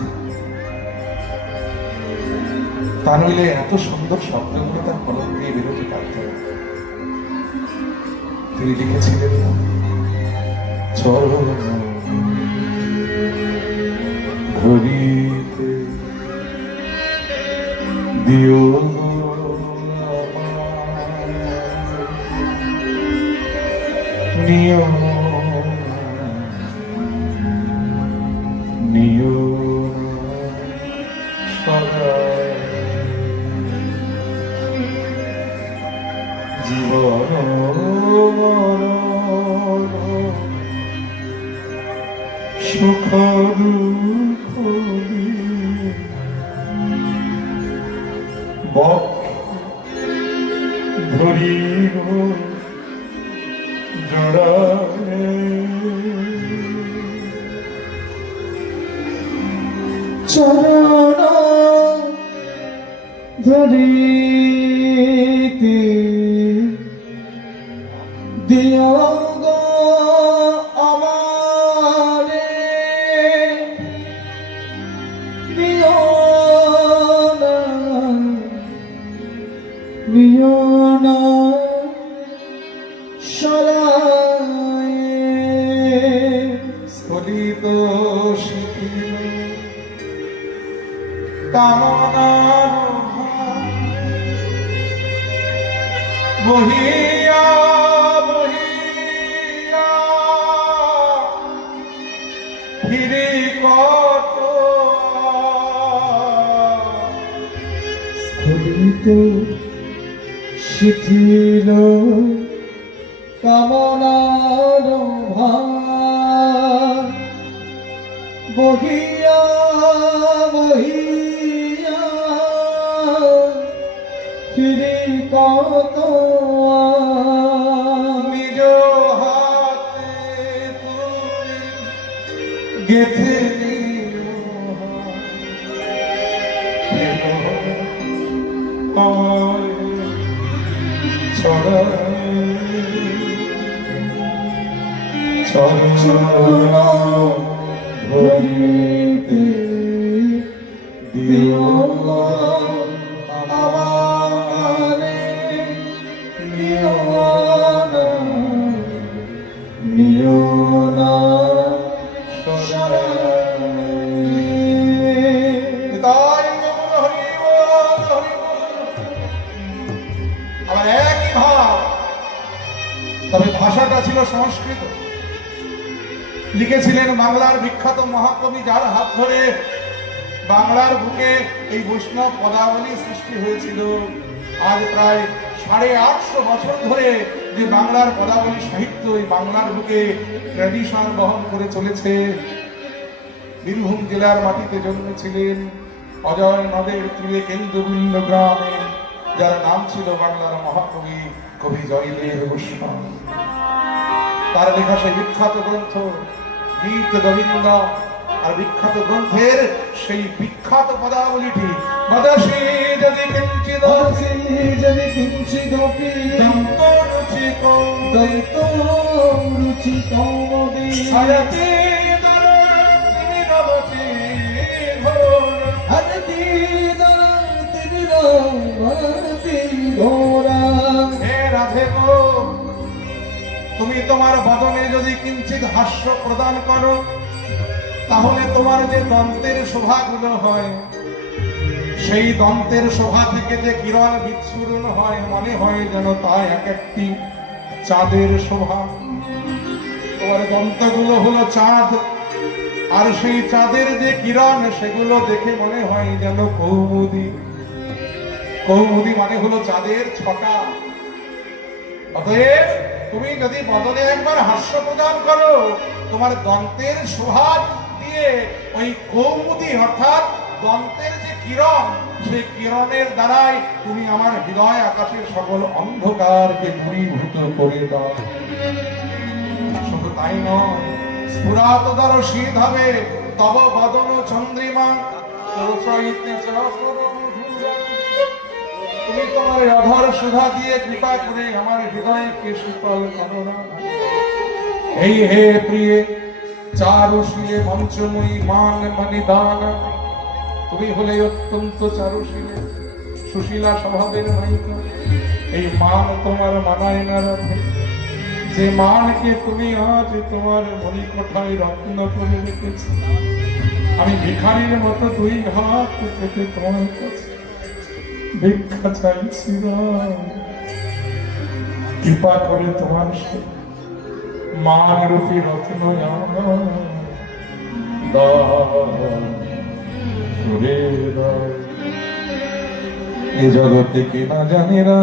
তা নইলে এত সুন্দর শব্দগুলো তার কলম দিয়ে বেরোতে পারত। তিনি লিখেছিলেন চরণ ধরিতে দিও নিয় নিয় জীবন সুখ দুঃখ ধরিব জড়ালে চরণ ধরিতে দিও গো আমারে নিও না সরায়ে স্ফলিত শিখিল কামনার বহিয়া বহিয়া ফিরে কত স্ফলিত শিথিল কামনার ভার বহিয়া বহিয়া ফিরে কত নিজ হাতে তুমি গেথে আমার চরণ ধরিতে দিও আমারে নিও না আবার একই ভাব, তবে ভাষাটা ছিল সংস্কৃত। লিখেছিলেন বাংলার বিখ্যাত মহাকবি, যার হাত ধরে বাংলার বুকে এই বৈষ্ণব পদাবলী সৃষ্টি হয়েছিল। আজ প্রায় 850 বছর ধরে যে বাংলার পদাবলী সাহিত্য এই বাংলার বুকে ট্র্যাডিশন বহন করে চলেছে। বীরভূম জেলার মাটিতে জন্মেছিলেন অজয় নদের তীরে কেন্দ্রবিল্ল গ্রামে, যার নাম ছিল বাংলার মহাকবি কবি জয়দেব গোস্বামী। তার লেখা সেই বিখ্যাত গ্রন্থ গীত গোবিন্দ, আর বিখ্যাত গ্রন্থের সেই বিখ্যাত পদাবলীটি মদসি যদি কিঞ্চিদ যদি কিঞ্চিদপি রুচি কৌমদি আয়তি নবতি ঘোর। হরতি দরতি ঘোরা। হে রাধে গো, তুমি তোমার বদনে যদি কিঞ্চিত হাস্য প্রদান করো, তাহলে তোমার যে দন্তের শোভাগুলো হয়, সেই দন্তের শোভা থেকে যে কিরণ বিচ্ছুরণ হয়, মনে হয় যেন তা এক একটি চাঁদের শোভা। তোমার দন্তগুলো হলো চাঁদ, আর সেই চাঁদের যে কিরণ সেগুলো দেখে মনে হয় যেন কৌমুদী। কৌমুদী মানে হলো চাঁদের ছটা। অতএব তুমি যদি বদনে একবার হাস্য প্রদান করো, তোমার দন্তের শোভা দিয়ে ওই কৌমুদী অর্থাৎ দন্তের যে কিরণ, সেই কিরণের দ্বারাই তুমি আমার হৃদয় আকাশের সকল অন্ধকারকে দূরীভূত করে দাও। শুধু তাই নয়, স্ফুরাত দর্শী ভাবে তব বদন চন্দ্রিমা চৈতে তুমি তোমার অধর সুধা দিয়ে কৃপা করে আমার হৃদয়কে শীতল করো না। এই হে প্রিয়ে চারুশীলে মঞ্চময়ী মান মণিদান, তুমি হলে অত্যন্ত চারুশীলে সুশীলা স্বভাবের নায়িকা। এই মান তোমার মানায় না রাধে, যে মানকে তুমি আজ তোমার মণিকোঠায় রত্ন করে রেখেছ। আমি ভিখারির মতো দুই হাত পেতে তোমার কাছে ভিক্ষা চাইছি না। কৃপা করে তোমার মান রূপী রত্ন এ জগতে কে না জানে না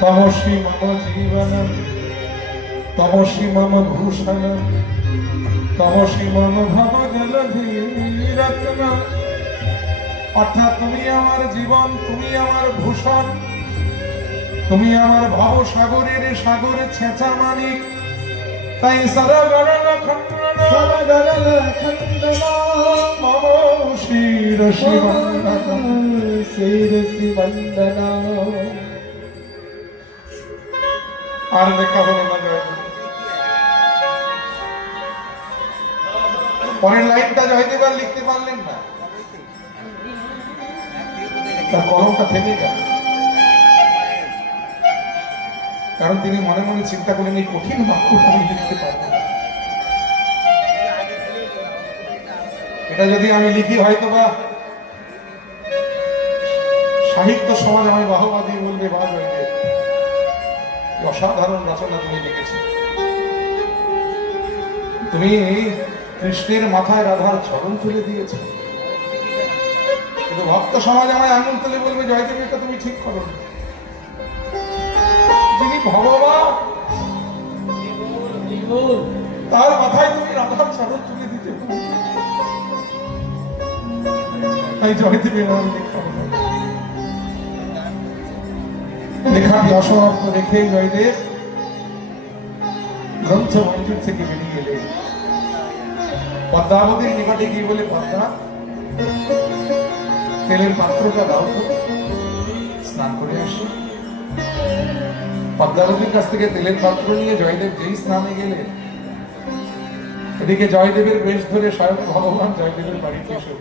তমসি মম জীবন তমসি মম ভূষণ তমসি মম ভব জলধি রত্ন। অর্থাৎ তুমি আমার জীবন, তুমি আমার ভূষণ, তুমি আমার ভব সাগরের সাগরে ছেঁচা মানিক। তাই সরগরণ খণ্ডন মম শিরসি বন্দনা শিরসি বন্দনা। আর লেখা হলো না জয়দেব। পরের লাইনটা জয়দেব আর লিখতে পারলেন না, তার কলমটা থেমে গেল। কারণ তিনি মনে মনে চিন্তা করেন এই কঠিন বাক্যটা আমি লিখতে পারবো না। এটা যদি আমি লিখি হয়তো বা সাহিত্য সমাজ আমি বাহবা দিয়ে বলবে, বা জয়দেব অসাধারণ রচনা তুমি লিখেছ। তুমি কৃষ্ণের মাথায় রাধার চরণ তুলে দিয়েছ, কিন্তু ভক্ত সমাজ আমায় আঙুল তুলে বলবে জয়দেব এটা তুমি ঠিক করো না। যিনি ভগবান তার মাথায় তুমি রাধার চরণ তুলে দিতে পারো। তাই জয়দেবের নাম লেখা হলো। লেখাটি অসমাপ্ত রেখে জয়দেব গ্রন্থ মন্দির থেকে বেরিয়ে এলেন। পদ্মাবতীর নিকটে গিয়ে বলে, পদ্মা তেলের পাত্রটা দাও তো, স্নান করে আসি। পদ্মাবতীর কাছ থেকে তেলের পাত্র নিয়ে জয়দেব যেই স্নানে গেলেন, এদিকে জয়দেবের বেশ ধরে স্বয়ং ভগবান জয়দেবের বাড়িতে এসে